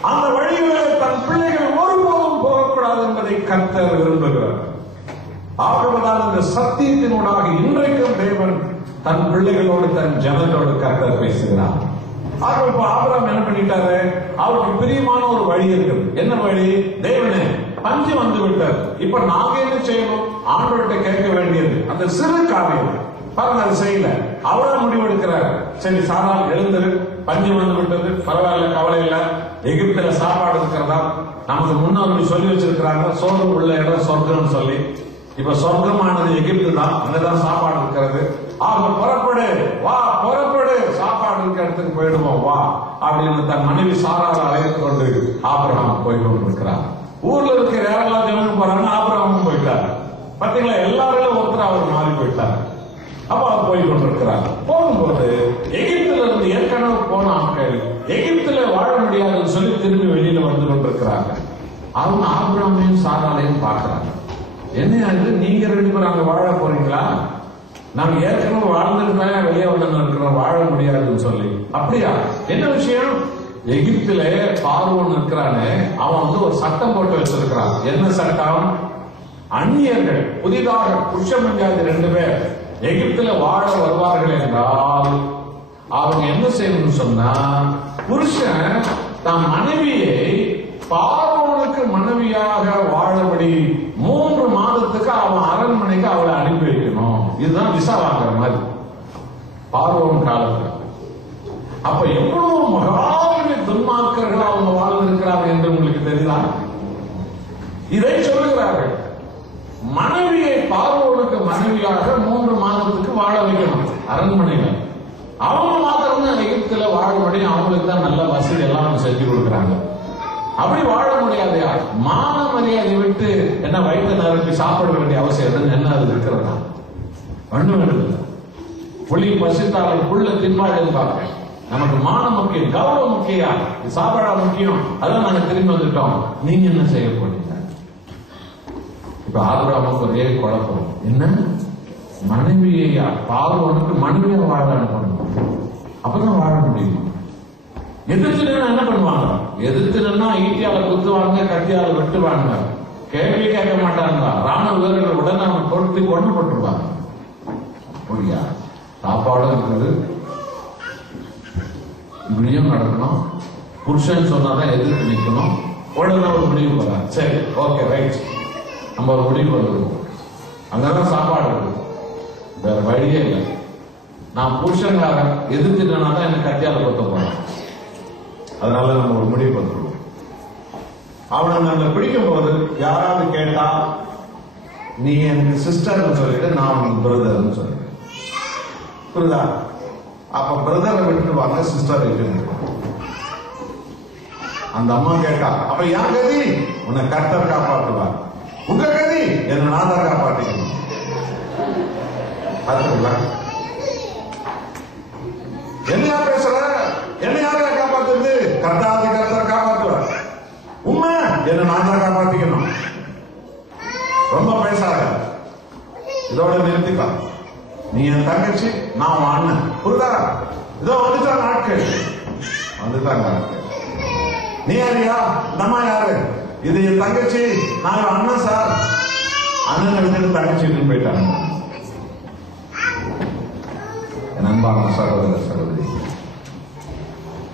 அந்த வழிகளை தன் பிள்ளைகள் ஒருபோதும் போகக்கூடாது என்பதை கர்த்தர் விரும்புகிறார். ஆகவேதான் இந்த சத்தியத்தினூடாக இன்றைக்கும் தேவன் தன் பிள்ளைகளோடு, தன் ஜனங்களோடு கர்த்தர் பேசுகிறார். ஆக இப்ப ஆபிரகாம் என்ன பண்ணிட்டாரு? அவருக்கு பிரியமான ஒரு வழி இருக்குது. என்ன வழி? தேவனே, பஞ்சம் வந்து விட்டார், இப்ப நாங்க என்ன செய்யணும்? ஆண்டவர்கிட்ட கேட்க வேண்டியது அந்த சிறு காரியம். பாருங்க, அது செய்யல. அவரா முடிவெடுக்கிறார். சரி, சாரால் எழுந்துரு, பஞ்சம் வந்து விட்டது, பரவாயில்ல, கவலை இல்ல, எகிப்துல சாப்பாடு இருக்கிறதா, நமக்கு முன்னோர்கள் சொல்லி வச்சிருக்கிறாங்க, சோறு உள்ள இடம் சொர்க்கம் சொல்லி. இப்ப சொர்க்கமானது எகிப்து தான், அங்கதான் சாப்பாடு இருக்கிறது. ஆக புறப்படு, வா, புறப்படு, சாப்பாடு இருக்கிற இடத்துக்கு போயிடுவோம் வா அப்படின்னு தன் மனைவி சாராளை அழைத்து கொண்டு ஆபிரகாம் போய் கொண்டிருக்கிறார். ஊர்ல இருக்கிற யாரெல்லாம் ஜனங்க போறாங்க, ஆபிரகாமும் போயிட்டார். பாத்தீங்களா, எல்லாரும் ஒருத்தர் அவர் மாறி போயிட்டார். அப்ப அவர் போய் கொண்டிருக்கிறார். போகும்போது எகிப்துல இருந்து ஏற்கனவே போன ஆட்கள் எகிப்துல வாழ முடியாதுன்னு சொல்லி திரும்பி வெளியில வந்து கொண்டிருக்கிறாங்க. அவங்க ஆபிரகாமையும் சாராளையும் பார்க்கிறாங்க. என்ன இது, நீங்க ரெண்டு பேரும் அங்க வாழ போறீங்களா? நாங்க ஏற்கனவே வாழ்ந்துட்டு வெளியே வந்து இருக்கிறோம், வாழ முடியாதுன்னு சொல்லி. அப்படியா? என்ன விஷயம்? எகிப்துல பார்வோன் இருக்கிறானே, அவன் வந்து ஒரு சட்டம் போட்டு வச்சிருக்கிறான். என்ன சட்டம்? அந்நியர்கள் புதிதாக புருஷமஞ்சாதி 2 பேர் எகிப்துல வாழ வருவார்கள் என்றால் அவங்க என்ன செய்யணும்னு சொன்னா, புருஷன் தன் மனைவியை பார்வோனுக்கு மனைவியாக வாழபடி 3 மாதத்துக்கு அவன் அரண்மனைக்கு அவளை அனுப்பி வைக்கணும். இதுதான் விசா வாங்குற மாதிரி பார்வோன் காலத்துல. அப்ப எவ்வளவு மகாவிய துன்மார்க்கர்கள் அவங்க வாழ்ந்திருக்கிறார்கள் என்று உங்களுக்கு தெரியுதா? இதை சொல்லுகிறார்கள். மனைவியை பார்வோனுக்கு மனைவியாக 3 மாதத்துக்கு வாழ வைக்கணும் அரண்மனையில. அவங்க மாத்திரம் தான் எகிப்துல வாழபடி, அவங்களுக்கு தான் நல்ல வசதி எல்லாம் செஞ்சு கொடுக்குறாங்க. அப்படி வாழ முடியாது. மான மரியாதை விட்டு என்ன வயிற்று நிரப்பி சாப்பிட வேண்டிய அவசியம் என்ன அது இருக்கிறதா? ஒண்ணு வேண்டியது. புலி பசித்தாலும் புள்ள தின்பாடு பார்ப்பேன். நமக்கு மானம் முக்கியம், கௌரவம் முக்கியம், சாப்பாடா முக்கியம். அதான் நாங்க திரும்பி வந்துட்டோம். நீங்க என்ன செய்ய போறீங்க? இப்ப ஆபிரகாமுக்கு ஒரே குழப்பம். என்ன, மனைவியா பார்வோனுக்கு மனைவியா வாழ அனுப்பணும், அப்பதான் வாழ முடியும். எதிர்த்து என்ன பண்ணுவாங்க? எதிர்த்து ஈட்டியால குத்துவாங்க, கத்தியால வெட்டுவாங்க, கேள்வி கேட்க மாட்டாங்க. ராணுவ வீரர்கள் உடனே அவன் தொடுத்து கொண்டு போட்டுருவாங்க. முடியா? சாப்பாடும் இருக்குது, இப்படியும் நடக்கணும். புருஷன் சொன்னாதான் எதிர்த்து நிக்கணும். உடனே ஒரு முடிவு போறாங்க. சரி, ஓகே, ரைட், நம்ம ஒரு முடிவு வந்துருவோம். அங்கதான் சாப்பாடு இருக்கு, வேற வழியே இல்லை. நான் புருஷங்கார எதிர்த்துட்டேன்னா தான் எனக்கு கத்தியால கொத்த போறேன். அதனால நம்ம ஒரு முடிவு பண்ணுவோம். அவனை நம்ம பிடிக்கும் போது யாராவது கேட்டா நீ எனக்கு சிஸ்டர்னு சொல்லிட்டு நான் உனக்கு பிரதர்னு சொல்லிட்டு புரியுதா? அப்ப பிரதரை விட்டு வாங்க, சிஸ்டர் விட்டு. அந்த அம்மா கேட்டா அப்ப யார் கதி? உன்னை கர்த்தர் காப்பாற்றுவார். உங்க கதி என்ன நான் தான் காப்பாற்றிக்கணும். பார்த்துங்களா? என்ன பேசுற? என்ன யார காப்பாத்துறது? கர்த்தாதி கர்த்தர் காப்பாற்றுவார். உண்மை என்ன நான் தான் காப்பாத்திக்கணும். ரொம்ப பேசாத, இதோட நிறுத்திக்கா. நீ என் தங்கச்சி, நான் உன் அண்ணன். புரியுதா? இதோ வந்துட்டாங்க ஆட்கள், வந்துட்டாங்க ஆட்கள். நீ யாரியா? நம்ம யாரு? இது என் தங்கச்சி, நான் அண்ணன் சார். அண்ணன் விட்டு தங்கச்சி போயிட்டாங்க. என் அன்பான சகோதர சகோதரி,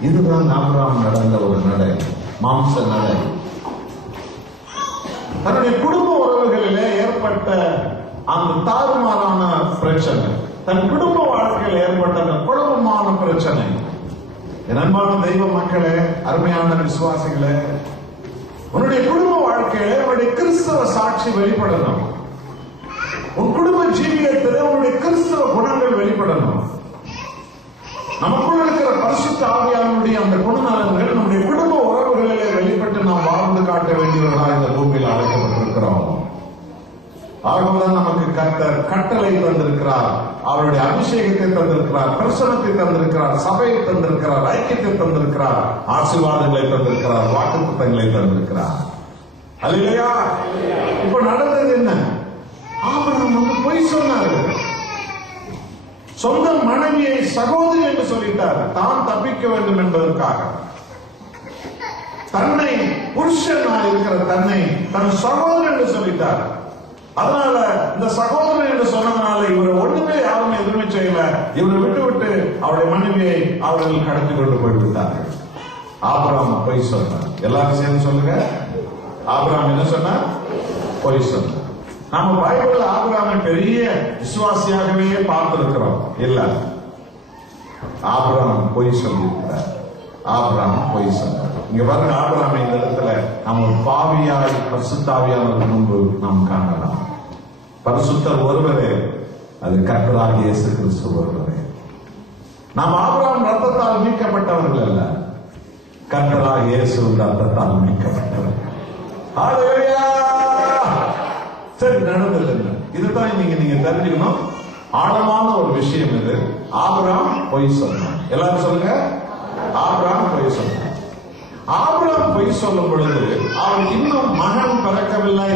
இதுதான் ஆபிரகாம் நடந்த ஒரு நடை, மாம்ச நடை. தன்னுடைய குடும்ப உறவுகளிலே ஏற்பட்ட அந்த தாறுமாறான பிரச்சனை, தன் குடும்ப வாழ்க்கையில் ஏற்பட்ட அந்த குழப்பமான பிரச்சனை. என் அன்பான தெய்வ மக்களே, அருமையான விசுவாசிகளே, உன்னுடைய குடும்ப வாழ்க்கையில உன்னுடைய கிறிஸ்தவ சாட்சி வெளிப்படணும். உன் குடும்ப ஜீவியத்தில் உன்னுடைய கிறிஸ்தவ குணங்கள் வெளிப்படணும். நமக்குள்ள இருக்கிற பரிசுத்த ஆவியானுடைய அந்த குணநலன்கள் நம்முடைய குடும்ப உறவுகளிலே வெளிப்பட்டு நாம் வாழ்ந்து காட்ட வேண்டியவர்களாக இந்த பூமியில் அழைக்கப்பட்டிருக்கிறோம். ஆகவேதான் நமக்கு கர்த்தர் கட்டளை தந்திருக்கிறார், அவருடைய அபிஷேகத்தை தந்திருக்கிறார், பிரசனத்தை தந்திருக்கிறார், சபையை தந்திருக்கிறார், ஐக்கியத்தை தந்திருக்கிறார், ஆசீர்வாதங்களை தந்திருக்கிறார், வாக்குத்தத்தங்களை தந்திருக்கிறார். அல்லேலூயா. இப்ப நடந்தது என்ன? ஆபிரகாம் வந்து பொய் சொன்னார். சொந்த மனைவியை சகோதரி என்று சொல்லிட்டார், தான் தப்பிக்க வேண்டும் என்பதற்காக. தன்னை புருஷனாக இருக்கிற தன்னை தன் சகோதரன் என்று சொல்லிட்டார். அதனால இந்த சகோதரன் என்று சொன்னதுனால இவரை ஒண்ணுமே யாருமே எதுவுமே செய்யல. இவரை விட்டு அவருடைய மனைவியை அவர்கள் கடத்தி கொண்டு போய்விட்டார்கள். ஆபிரகாம் பொய் சொன்னார். எல்லாரும் சேர்ந்து சொல்லுங்க, ஆபிரகாம் என்ன சொன்னார்? பொய் சொன்னார். நாம பைபிள்ல ஆபிரகாமை பெரிய விசுவாசியாகவே பார்த்திருக்கிறோம். இல்ல, ஆபிரகாம் பொய் சொல்லியிருக்கிறார். ஆபிரகாம் பொய் சொன்னார். இங்க பாருங்க, ஆபிரகாம் இந்த இடத்துல நாம் ஒரு பாவியாய் பரிசுத்தாவியானவர் முன்பு நாம் காணலாம். பரிசுத்தர் ஒருவரே, அது கர்த்தராகிய இயேசு கிறிஸ்து ஒருவரே. நாம் ஆபிரகாம் ரத்தத்தால் மீட்கப்பட்டவர்கள் அல்ல, கர்த்தராகிய இயேசு ரத்தத்தால் மீட்கப்பட்டவர்கள். ஹல்லேலூயா. சரி, நடந்தது என்ன? இதுதான் நீங்க தெரிஞ்சுக்கணும். ஆழமான ஒரு விஷயம் இது. ஆபிரகாம் பொய் சொன்னார். எல்லாரும் சொல்லுங்க, ஆபிரகாம் பொய் சொன்னார். ஆபிரகாம் பொய் சொல்லும் பொழுது அவன் இன்னும் மகன் பிறக்கவில்லை.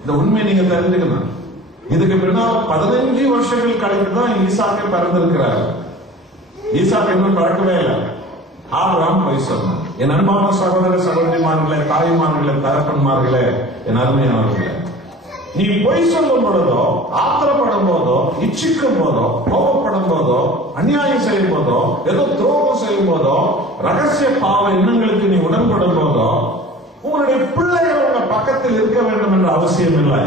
இந்த உண்மை நீங்க தெரிஞ்சுக்கணும். இதுக்கு பின்னால் 15 வருஷங்கள் கழித்து தான் ஈசாக்கை பிறந்திருக்கிறார். ஈசாக்கு இன்னும் பிறக்கவே இல்லை. ஆபிரகாம் பொய் சொன்னார். என் அன்பான சகோதர சகோதரிமார்களே, தாய்மார்களே, தகப்பன்மார்களே, என் அருமையானவர்களே, நீ பொய் சொல்லும் பொழுதோ, ஆத்திரப்படும் போதோ, இச்சிக்கும் போதோ, கோபப்படும் போதோ, அநியாயம் செய்யும் போதோ, ஏதோ துரோகம் செய்யும் போதோ, ரகசிய பாவ எண்ணங்களுக்கு நீ உடன்படும் போதோ, உங்களுடைய பிள்ளைகள் உங்க பக்கத்தில் இருக்க வேண்டும் என்ற அவசியம் இல்லை.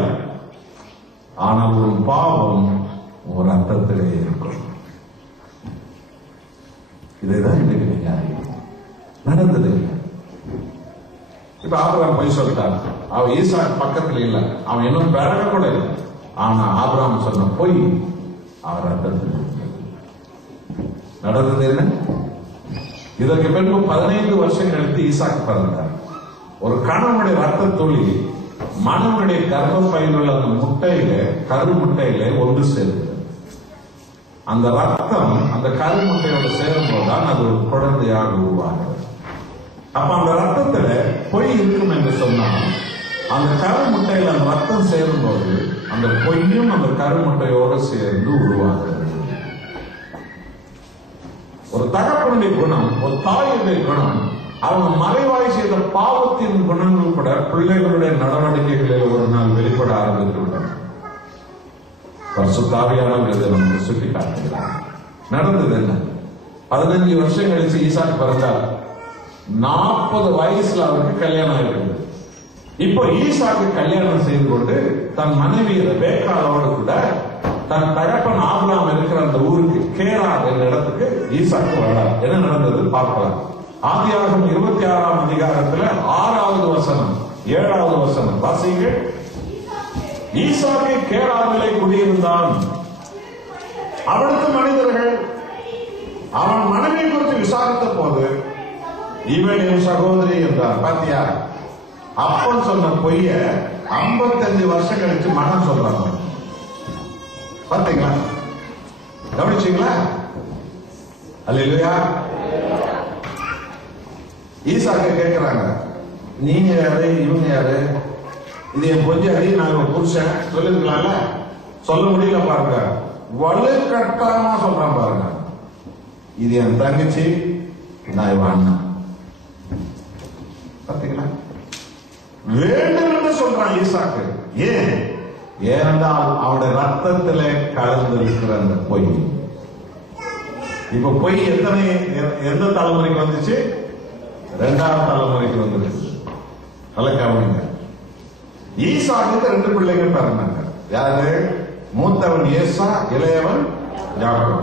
ஆனால் ஒரு பாவம் ஒரு அர்த்தத்திலே இருக்கும். இதைதான் இன்னைக்கு நீங்க அறியணும். நடந்தது. இப்ப ஆபிரகாம் பொய் சொல்லிட்டார். அவன் ஈசாக் பக்கத்துல இல்ல, அவன் இன்னும் பிறக்க கூட இல்லை. ஆனா ஆபிரகாம் சொன்ன பொய் அவர் அர்த்தத்தில் நடந்தது என்ன? இதற்கு பின்பு 15 வருஷம் கழித்து ஈசாக் பிறந்தார். ஒரு கணவனுடைய ரத்த துளி மனவனுடைய கர்ப்பப்பையில் உள்ள அந்த முட்டையில, கரு முட்டையில ஒன்று சேர்ந்தது. அந்த ரத்தம் அந்த கரு முட்டையோடு சேரும் போதுதான் அது ஒரு குழந்தையாக உருவாகிறது. அப்ப அந்த ரத்தத்துல பொய் இருக்கும் என்று சொன்னால், அந்த கரு முட்டையில் அந்த ரத்தம் சேரும் போது அந்த பொய்யும் அந்த கரு முட்டையோடு சேர்ந்து உருவாகிறது. ஒரு தகப்பனுடைய குணம், ஒரு தாயுடைய குணம், அவங்க மறைவாய் செய்த பாவத்தின் குணங்கள் கூட பிள்ளைகளுடைய நடவடிக்கைகளில் ஒரு நாள் வெளிப்பட ஆரம்பித்துவிடும். பரிசுத்த ஆவியானவர் இதை நமக்கு சுட்டி காட்டுகிறார். நடந்தது என்ன? 15 வருஷம் கழிச்சு ஈசாக்கு பிறந்தார். 40 வயசுல அவருக்கு கல்யாணம் ஆயிருக்கு. இப்போ ஈசாக்கு கல்யாணம் செய்து கொண்டு தன் மனைவி ரெபேக்காளோடு கூட தன் தகப்பன் ஆபிரகாம் இருக்கிற அந்த ஊருக்கு கேரார் என்ற இடத்துக்கு ஈசாக்கு வர்றார். என்ன நடந்தது பார்க்கலாம். ஆதியாகமம் 26ஆம் அதிகாரத்துல 6வது வசனம் 7வது வசனம் வாசிங்க. ஈசாக்கு கேராரிலே குடியிருந்தான். அவனுக்கு மனிதர்கள் அவன் மனைவி குறித்து விசாரித்த போது இவன் என் சகோதரி என்றார். பாத்தியா, அப்பன் சொன்ன பொய்ய 55 வருஷம் கழிச்சு மகன் சொல்றாங்க. பாத்தீங்களா, கவனிச்சீங்களா? அல்லேலூயா. ஈசாக்கு கேட்கிறாங்க, நீங்க யாரு, இவங்க யாரு, இது என் பொஞ்சாதி, நாங்க புருஷன் சொல்லிருக்கலாம்ல, சொல்ல முடியல பாருங்க. வலுக்கட்டாயமா சொல்றான் பாருங்க, இது என் தங்கச்சி, நான் இவன் அண்ணா. பாத்தீங்களா, வேண்டும் சொல்றான் ஈசாக்கு. ஏன்? ஏனென்றால் அவனுடைய ரத்தத்திலே கலந்திருக்கிற அந்த பொய். இப்ப பொய் எந்த தலைமுறைக்கு வந்துச்சு? 2வது தலைமுறைக்கு வந்துருச்சு. நல்ல கவனிங்க. ஈசாக்கு 2 பிள்ளைகள் பிறந்தாங்க. யாரு? மூத்தவன் ஏசா, இளையவன் யாக்கோபு.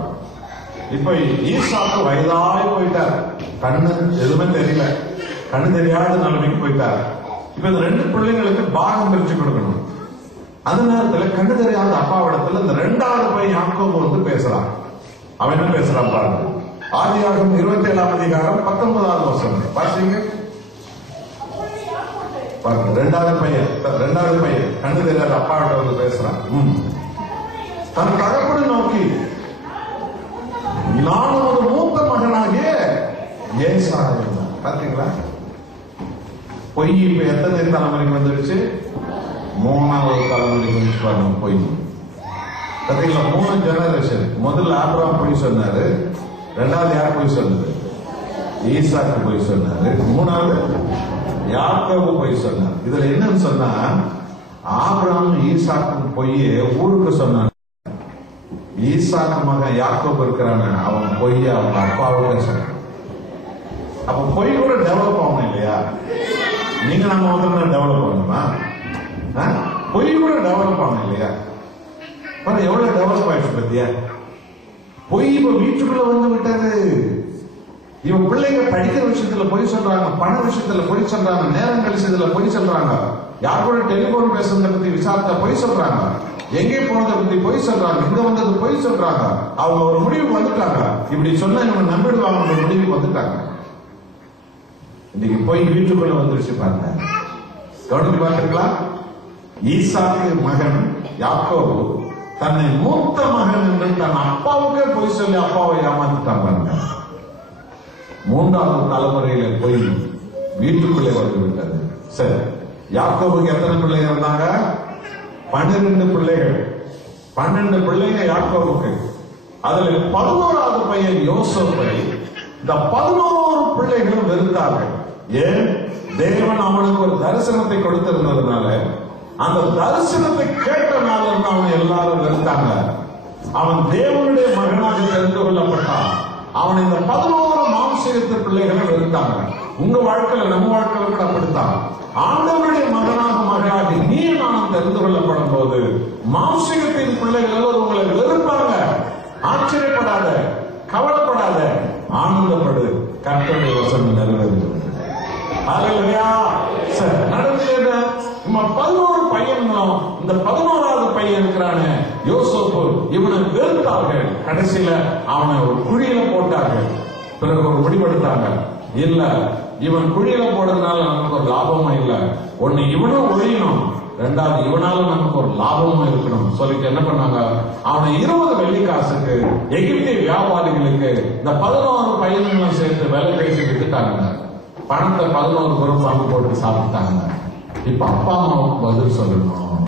இப்ப ஈசாக்கு வயதாய் போயிட்டார். கண்ணு எதுவுமே தெரியல, கண்ணு தெரியாத நிலைமைக்கு போயிட்டார். இப்ப இந்த 2 பிள்ளைங்களுக்கு பாகம் பிரிச்சு கொடுக்கணும். அந்த நேரத்தில் கண்ணு தெரியாத அப்பாவிடத்துல இந்த 2வது பையன் யாக்கோபு வந்து பேசுறான். அவன் என்ன பேசுறான் பாருங்க. ஆதியாகமம் 27ஆம் அதிகாரம் 19வது வசனம் வாசிங்க. பாருங்க, 2வது பையன் கண்ணு தெரியாத அப்பாவிட்ட வந்து பேசுறான். தன் தகப்பனை நோக்கி, நான் ஒரு மூத்த மகனாகிய ஏசா இருந்தான். பாத்தீங்களா, பொய் இப்ப எத்தனை தலைமுறைக்கு வந்துருச்சு? 3வது தலைமுறைக்கு வந்துச்சு பாருங்க பொய். பாத்தீங்களா, 3 ஜெனரேஷன். முதல்ல ஆபிரகாம் பொய் சொன்னாரு, 2வது யார் பொய் சொன்னது? ஈசாக்கு பொய் சொன்னாரு, 3வது யாக்கோபு பொய் சொன்னார். இதுல என்னன்னு சொன்னா, ஆபிரகாம் ஈசாக்கு பொய்யே ஊருக்கு சொன்னான். ஈசாக்கு மகன் யாக்கோபு இருக்கிறான, அவன் பொய்ய அவங்க அப்பாவுக்கு சொன்னான். அப்ப பொய் கூட டெவலப் ஆகணும் இல்லையா? நீங்க நம்ம வந்து டெவலப் பண்ணணுமா? பொய் கூட டெவலப் ஆகணும் இல்லையா? எவ்வளவு டெவலப் ஆயிடுச்சு பத்தியா? பொய் இப்ப வீட்டுக்குள்ள வந்து விட்டது. இவன் பிள்ளைங்க படிக்கிற விஷயத்துல பொய் சொல்றாங்க, பண விஷயத்துல பொய் சொல்றாங்க, நேரம் கழிச்சதுல பொய் சொல்றாங்க, யார் கூட டெலிபோன் பேசுறதை பத்தி விசாரித்தா பொய் சொல்றாங்க, எங்கே போனதை பத்தி பொய் சொல்றாங்க, இங்க வந்தது பொய் சொல்றாங்க. அவங்க ஒரு முடிவுக்கு வந்துட்டாங்க. இப்படி சொன்னா இவங்க நம்பிடுவாங்க, ஒரு முடிவுக்கு வந்துட்டாங்க. இன்னைக்கு போய் வீட்டுக்குள்ள வந்துருச்சு பாருங்க. கவனித்து பார்த்திருக்கலாம். ஈசாக்கு மகன் யாக்கோபு தன்னை மூத்த மகன் என்று தன் அப்பாவுக்கே பொய் சொல்லி அப்பாவை ஏமாத்திட்டான் பாருங்க. 3வது தலைமுறையில போய் வீட்டுக்குள்ளே வந்து விட்டது. சரி, யாக்கோபுக்கு எத்தனை பிள்ளைங்க இருந்தாங்க? 12 பிள்ளைகள். 12 பிள்ளைங்க யாக்கோபுக்கு. அதுல 11வது பையன் யோசேப்பை இந்த 11 பிள்ளைகளும் வெறுத்தார்கள். ஏன்? தேவன் அவனுக்கு ஒரு தரிசனத்தை கொடுத்திருந்ததுனால, அந்த தரிசனத்தை கேட்டனால அவன் எல்லாரும் வெறுத்தாங்க. அவன் தேவனுடைய மகனாக தெரிந்து கொள்ளப்பட்டான். அவன் இந்த 11 மாம்சீகத்து பிள்ளைகளை வெறுத்தாங்க. உங்க வாழ்க்கையில, நம்ம வாழ்க்கையில கூட அப்படித்தான். ஆண்டவருடைய மகனாக மகளாகி நீ நான் தெரிந்து கொள்ளப்படும் போது மாம்சீகத்தின் பிள்ளைகள் உங்களை வெறுப்பாங்க. ஆச்சரியப்படாத, கவலைப்படாத, ஆனந்தப்படு. கர்த்தருடைய வசனம் நிறைவேறுகிறது. ஹல்லேலூயா. சரி, நடந்தது. நம்ம 11 பையன்களும் இந்த 11வது பையன் இருக்கிறானே யோசேப்பு, இவனை வெறுத்தார்கள். கடைசியில அவனை ஒரு குழியில போட்டார்கள். பிறகு ஒரு முடிவெடுத்தாங்க, இல்ல இவன் குழியில போடுறதுனால நமக்கு ஒரு லாபமும் இல்ல, ஒண்ணு இவனும் ஒழியணும், 2வது இவனால நமக்கு ஒரு லாபமும் இருக்கணும் சொல்லிட்டு என்ன பண்ணாங்க, அவனை 20 வெள்ளிக்காசுக்கு எகிப்திய வியாபாரிகளுக்கு இந்த 11 பையன்களும் சேர்த்து வேலை பேசி விட்டுட்டாங்க. பணத்தை 11 பேரும் பங்கு போட்டு சாப்பிட்டாங்க. இப்ப அப்பா அம்மாவுக்கு பதில் சொல்லணும்.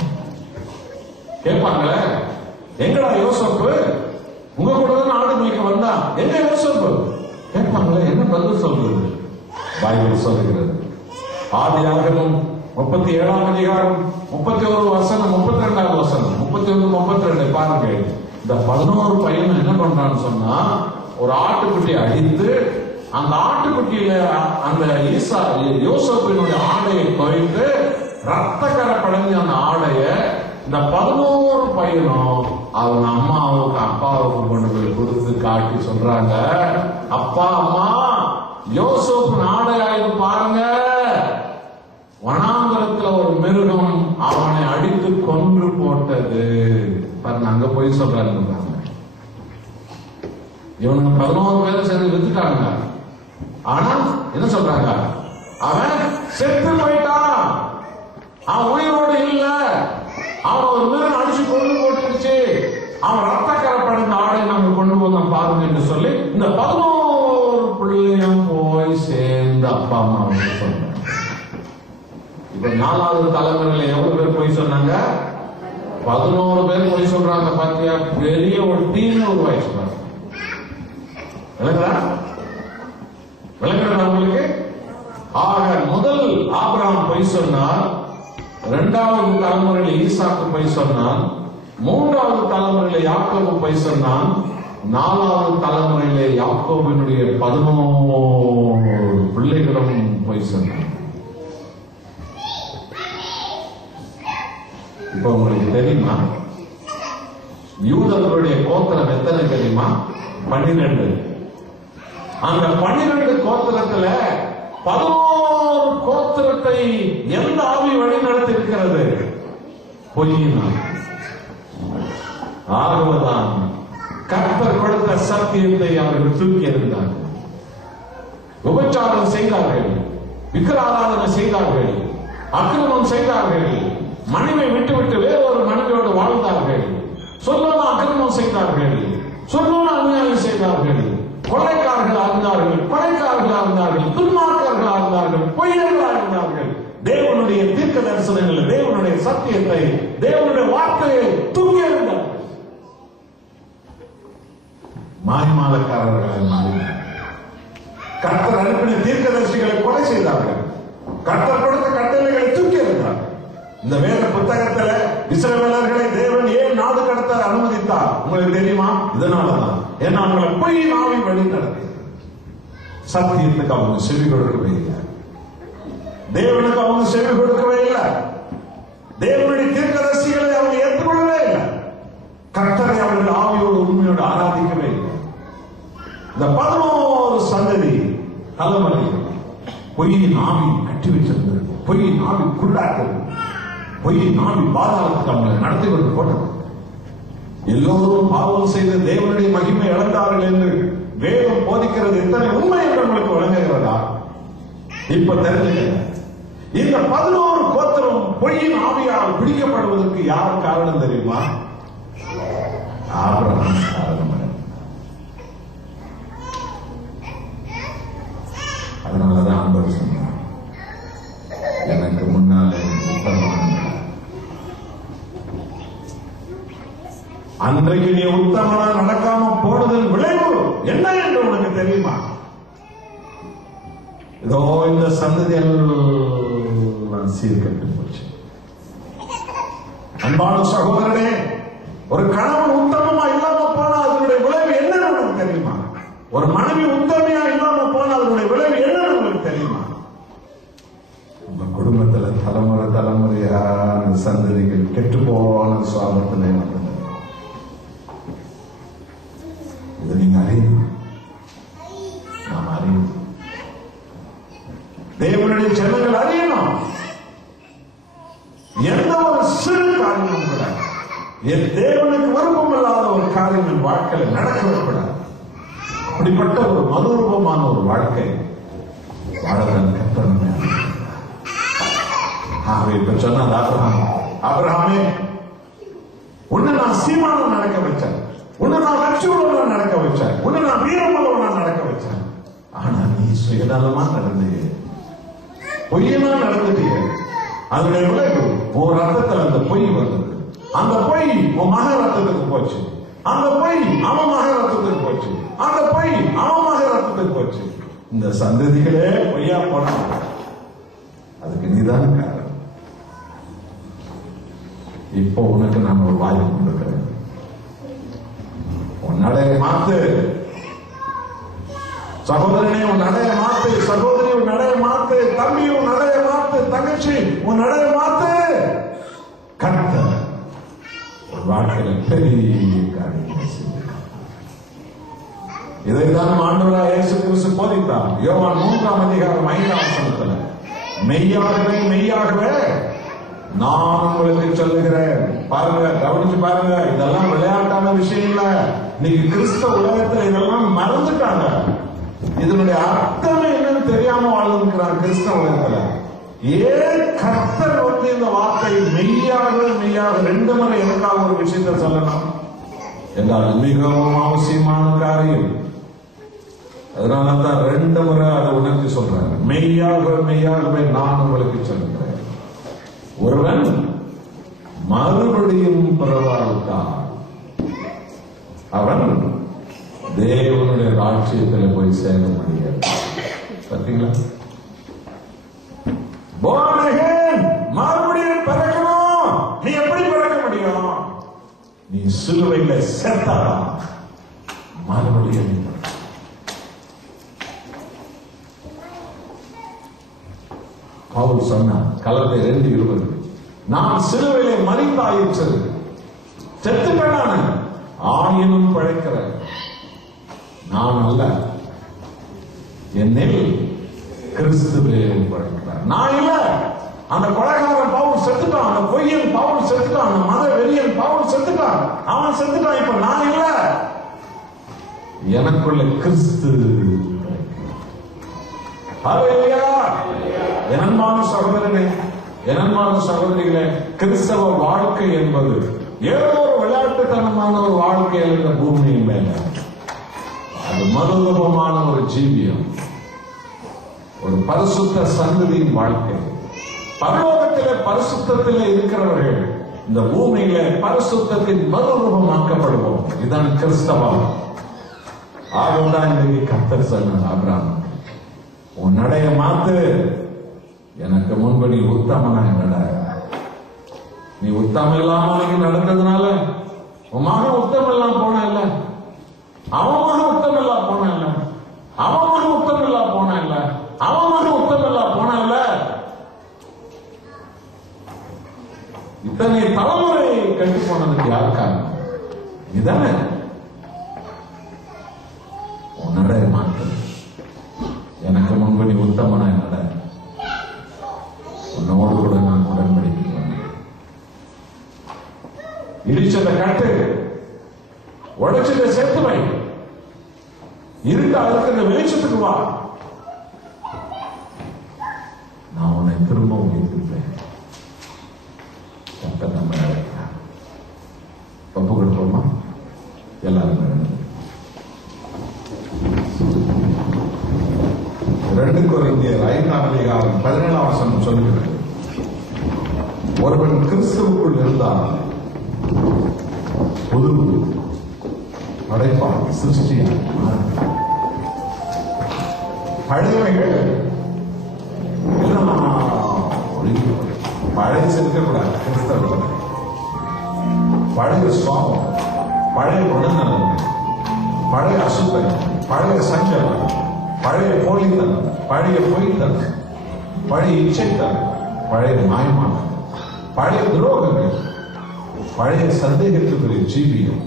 கேட்பாங்களே, எங்கடா யோசேப்பு, உங்க கூட தான் ஆடு மேய்க்க வந்தா, எங்க யோசேப்பு கேட்பாங்களே, என்ன பதில் சொல்றது? பைபிள் சொல்லுகிறது. ஆதியாகமம் 37ஆம் அதிகாரம் 31 வசனம் 32வது வசனம் 31 32 பாருங்க. இந்த 11 பையன் என்ன பண்றான்னு சொன்னா, ஒரு ஆட்டுக்குட்டி அடித்து அந்த ஆட்டுக்குட்டியில அந்த யோசேப்பினுடைய ஆடையை துவைத்து ரத்தக்கரை படைஞ்ச அந்த ஆடைய இந்த 11 பையனும் அவங்க அம்மாவுக்கு அப்பாவுக்கு கொண்டு போய் கொடுத்து காட்டி சொல்றாங்க, அப்பா அம்மா யோசேப்பு நாடையாயிரு பாருங்க, வனாந்தரத்துல ஒரு மிருகம் அவனை அடித்து கொன்று போட்டது பாருங்க. அங்க போய் சொல்றாங்க. இவனுங்க 11 பேரும் சேர்ந்து வித்துட்டாங்க. ஆனா என்ன சொல்றாங்க, அவன் செத்து போயிட்டான், அவன் உயிரோடு இல்ல, அவன் ஒரு மிருகம் அடிச்சு கொண்டு போட்டுருச்சு, அவன் ரத்தக்கரை படைந்த ஆடை நாங்க கொண்டு வந்தோம் பாருங்க என்று சொல்லி இந்த 11 பிள்ளையும் போய் சேர்ந்து அப்பா அம்மா சொன்னாங்க. இப்ப 4வது தலைமுறையில எவ்வளவு பேர் போய் சொன்னாங்க? 11 பேர் போய் சொல்றாங்க. பாத்தியா, பெரிய ஒரு டீம் உருவாயிடுச்சு. விளங்குறதா உங்களுக்கு? ஆக முதல் ஆபிரகாம் பொய் சொன்னார், 2வது தலைமுறையில் ஈசாக்கு பொய் சொன்னான், 3வது தலைமுறையில யாக்கோபு பொய் சொன்னான், 4வது தலைமுறையிலே யாக்கோபினுடைய 11 பிள்ளைகளும் பொய் சொன்னான். இப்ப உங்களுக்கு தெரியுமா யூதர்களுடைய கோத்திரம் எத்தனை தெரியுமா? 12. அந்த 12 கோத்திரத்துல 11 கோத்திரத்தை எந்த ஆவி வழி நடத்தி இருக்கிறது? பொய்யினால். ஆகவதான் கர்த்தர் கொடுத்த சத்தியத்தை அவர்கள் தூக்கி எறிந்தார்கள். விபச்சாரம் செய்தார்கள், விக்கிரகாராதனை செய்தார்கள், அக்கிரமம் செய்தார்கள், மனைவி விட்டுவிட்டு வேறொரு மனைவியோடு வாழ்ந்தார்கள், சொல்லலாம் அக்கிரமம் செய்தார்கள், சொல்லலாம் அநியாயம் செய்தார்கள், கொலைக்காரர்களாக இருந்தார்கள், கொலைக்காரர்களாக இருந்தார்கள், துன்மார்க்கர்களாக இருந்தார்கள், பொய்யர்களாக இருந்தார்கள். தேவனுடைய தீர்க்க தரிசனங்கள், தேவனுடைய சத்தியத்தை, தேவனுடைய வார்த்தையை தூக்கி எறிந்தார்கள். மாய்மாலக்காரர்களாக மாறினார்கள். கர்த்தர் அனுப்பின தீர்க்கதரிசிகளை கொலை செய்தார்கள். கர்த்தர் கொடுத்த கட்டளைகளை தூக்கி எறிந்தார்கள். இந்த வேத புத்தகத்துல இஸ்ரவேலர்களை தேவன் ஏன் நாடு கடத்த அனுமதித்தார் உங்களுக்கு தெரியுமா? இதனாலதான். ஏன்னா அவங்களை போய் நாவி வழி நடத்தி சத்தியத்துக்கு அவங்க செவி கொடுக்கவே இல்லை. தேவனுக்கு அவங்க செவி கொடுக்கவே இல்லை. தேவனுடைய தீர்க்கதரிசிகளை அவங்க ஏற்றுக்கொள்ளவே இல்லை. கர்த்தரை அவர்கள் ஆவியோடு உண்மையோடு ஆராதிக்கவே இல்லை. இந்த 11 சந்ததி தலைமுறை பொய்யின் ஆவி கட்டி வச்சிருந்தது, பொய்யின் ஆவி குள்ளாட்டது, பொய்யின் ஆவி பாதாளத்துக்கு அவங்களை நடத்தி கொண்டு போட்டது. எல்லோரும் பாவம் செய்து தேவனுடைய மகிமை இழந்தார்கள் என்று வேதம் போதிக்கிறது எத்தனை உண்மை என்று உங்களுக்கு வழங்குகிறதா? இப்ப தெரிஞ்சுக்க, இந்த 11 கோத்திரம் பொய்யின் ஆவியால் பிடிக்கப்படுவதற்கு யார் காரணம் தெரியுமா? ஆபிரகாம் காரணம். அதனாலதான் ஆண்டவர் சொன்னார், எனக்கு முன்னாலே உத்தமமான. அன்றைக்கு நீ உத்தமனா நடக்காம போனதன் விளைவு என்ன என்று உனக்கு தெரியுமா? இதோ இந்த சந்ததி எல்லாம் சீர்கட்டு போச்சு. அன்பான சகோதரனே, ஒரு கணவன் உத்தமமா இல்லாம போனா அதனுடைய விளைவு என்னன்னு உனக்கு தெரியுமா? ஒரு மனைவி உத்தமையா இல்லாம போனா அதனுடைய விளைவு என்னன்னு உங்களுக்கு தெரியுமா? உங்க குடும்பத்துல தலைமுறை தலைமுறையான சந்ததிகள் கெட்டு போன சுவாபத்திலே இதை நீங்க அறியணும், நாம் அறியணும், தேவனுடைய ஜனங்கள் அறியணும். எந்த ஒரு சிறு காரியமும் கூட என் தேவனுக்கு விருப்பம் இல்லாத ஒரு காரியம் என் வாழ்க்கையில் நடக்கக்கூடாது. அப்படிப்பட்ட ஒரு மனோரூபமான ஒரு வாழ்க்கை வாழதான் கற்பனை. இப்ப சொன்னார் ஆபிரகாமே, உன்னை நான் சீமானம் நடக்க வச்சேன், உன்னை நான் லட்சியம் நடக்க வச்சேன், உன்னை நான் வீரமுள்ளவனா நடக்க வச்சேன். ஆனா நீ சுயநலமா நடந்தீங்க, பொய்யமா நடந்துட்டீங்க. அதனுடைய விளைவு உன் ரத்தத்தில் அந்த பொய் வந்தது. அந்த பொய் உன் மக ரத்தத்துக்கு போச்சு, அந்த பொய் அவன் மக ரத்தத்துக்கு போச்சு, அந்த பொய் அவன் மக ரத்தத்துக்கு போச்சு. இந்த சந்ததிகளே பொய்யா போனா அதுக்கு நீதான் காரணம். இப்போ உனக்கு நான் ஒரு வாய்ப்பு கொடுக்கிறேன். உன் நடைய மாத்து சகோதரனே, உன் நடைய மாத்து, சகோதரி உன் நடைய மாத்து, தம்பி உன் நடைய மாத்து, தங்கச்சி உன் நடைய மாத்து. கர்த்தர் வாழ்க்கையில பெரிய காரியங்களை செய்தார். இதைத்தான் ஆண்டவராகிய இயேசு கிறிஸ்து போதித்தார். யோவான் 3:5 மெய்யாகவே மெய்யாகவே நான் உங்களுக்கு சொல்லுகிறேன். பாருங்க, கவனிச்சு பாருங்க, இதெல்லாம் விளையாட்டான விஷயம் இல்ல. இன்னைக்கு கிறிஸ்தவ உலகத்துல இதெல்லாம் மறந்துட்டாங்க. இதனுடைய அர்த்தம் என்னன்னு தெரியாம வாழ்ந்துக்கிறாங்க கிறிஸ்தவ உலகத்துல. ஏன் கர்த்தர் இந்த வார்த்தை மெய்யாக மெய்யாக 2 முறை எனக்காக ஒரு விஷயத்தை சொல்லணும் என்றால் மிகவும் அவசியமான காரியம். அதனாலதான் 2 முறை அதை உணர்த்தி சொல்றாங்க. மெய்யாக மெய்யாகவே நான் உங்களுக்கு சொல்லுகிறேன், ஒருவன் மறுபடியும் பிறவாவிட்டால் அவன் தேவனுடைய ராஜ்யத்தில் போய் சேர முடியாது. பார்த்தீங்களா? மறுபடியும் பிறக்கணும். நீ எப்படி பிறக்க முடியும்? நீ சிலுவையில சேர்த்தாதான் மறுபடியும். பவுல் சொன்னார் கலந்தை 2:20, நான் சிலுவையிலே மரித்தாயிற்று, செத்துட்டான ஆயினும் பழைக்கிறேன். நான் அல்ல, என்னில் கிறிஸ்துவே பழைக்கிறார். நான் இல்ல. அந்த கொலைகாரன் பவுல் செத்துட்டான், அந்த பொய்யன் பவுல் செத்துட்டான், அந்த மத வெறியன் பவுல் செத்துட்டான், அவன் செத்துட்டான். இப்ப நான் இல்ல, எனக்குள்ள கிறிஸ்து. எனன்பான சகோதரனே, எனன்பான சகோதரிகளே, கிறிஸ்தவ வாழ்க்கை என்பது ஏதோ ஒரு விளையாட்டுத்தனமான ஒரு வாழ்க்கை இந்த பூமியின் மேல. அது மறுரூபமான ஒரு ஜீவியம், ஒரு பரிசுத்த சந்ததியின் வாழ்க்கை. பரலோகத்திலே பரிசுத்தத்திலே இருக்கிறவர்கள் இந்த பூமியில பரிசுத்தத்தின் மறுரூபமாக்கப்படுவோம். இதுதான் கிறிஸ்தவம். ஆகத்தான் இன்றைக்கு கர்த்தர் சொன்னார், ஆபிரகாம், உன் நடைய மாத்து, எனக்கு முன்பு நீ உத்தமனாய் நட. நீ உத்தமம் இல்லாம நீ நடந்ததுனால உன் மகன் உத்தமம் இல்லாம போன இல்ல, அவன் மகன் உத்தமம் இல்லா போன இல்ல, அவன் மகன் உத்தமம் இல்லா போன இல்ல, அவன் மகன் உத்தமம் இல்லா போன இல்ல. இத்தனை தலைமுறை கட்டி போனதுக்கு யாருக்காக? இதானே உன் நடைய மாத்து, எனக்கு முன்பு நீ உத்தமனாய் நட, உன்னோடு கூட நான் உடன்படிக்கை. இடிச்சத கட்டு, உடைச்சத சேர்த்து வை, இருக்க அதற்கு வெளிச்சத்துக்கு வா, நான் உன்னை திரும்ப உயர்த்திருப்பேன். நம்ம ஒப்பு கொடுப்போமா? எல்லாருமே 2 கொரிந்தியர் 5:17 சொல்லுகிறது, ஒருவன் கிறிஸ்துவுக்குள் இருந்தால் புது படைப்பான், சிருஷ்டியான். பழையவைகள் பழைய சேர்க்கக்கூடாது. கிறிஸ்தவர்கள் பழைய சுவாபம், பழைய குணநலன், பழைய அசுத்தம், பழைய சஞ்சலம், பழைய போலித்தனம், பழைய பொய்த்தனம், பழைய இச்சைத்தனம், பழைய மாயமானம், பழைய துரோகங்கள், பழைய சந்தேகத்துக்குரிய ஜீவியம்,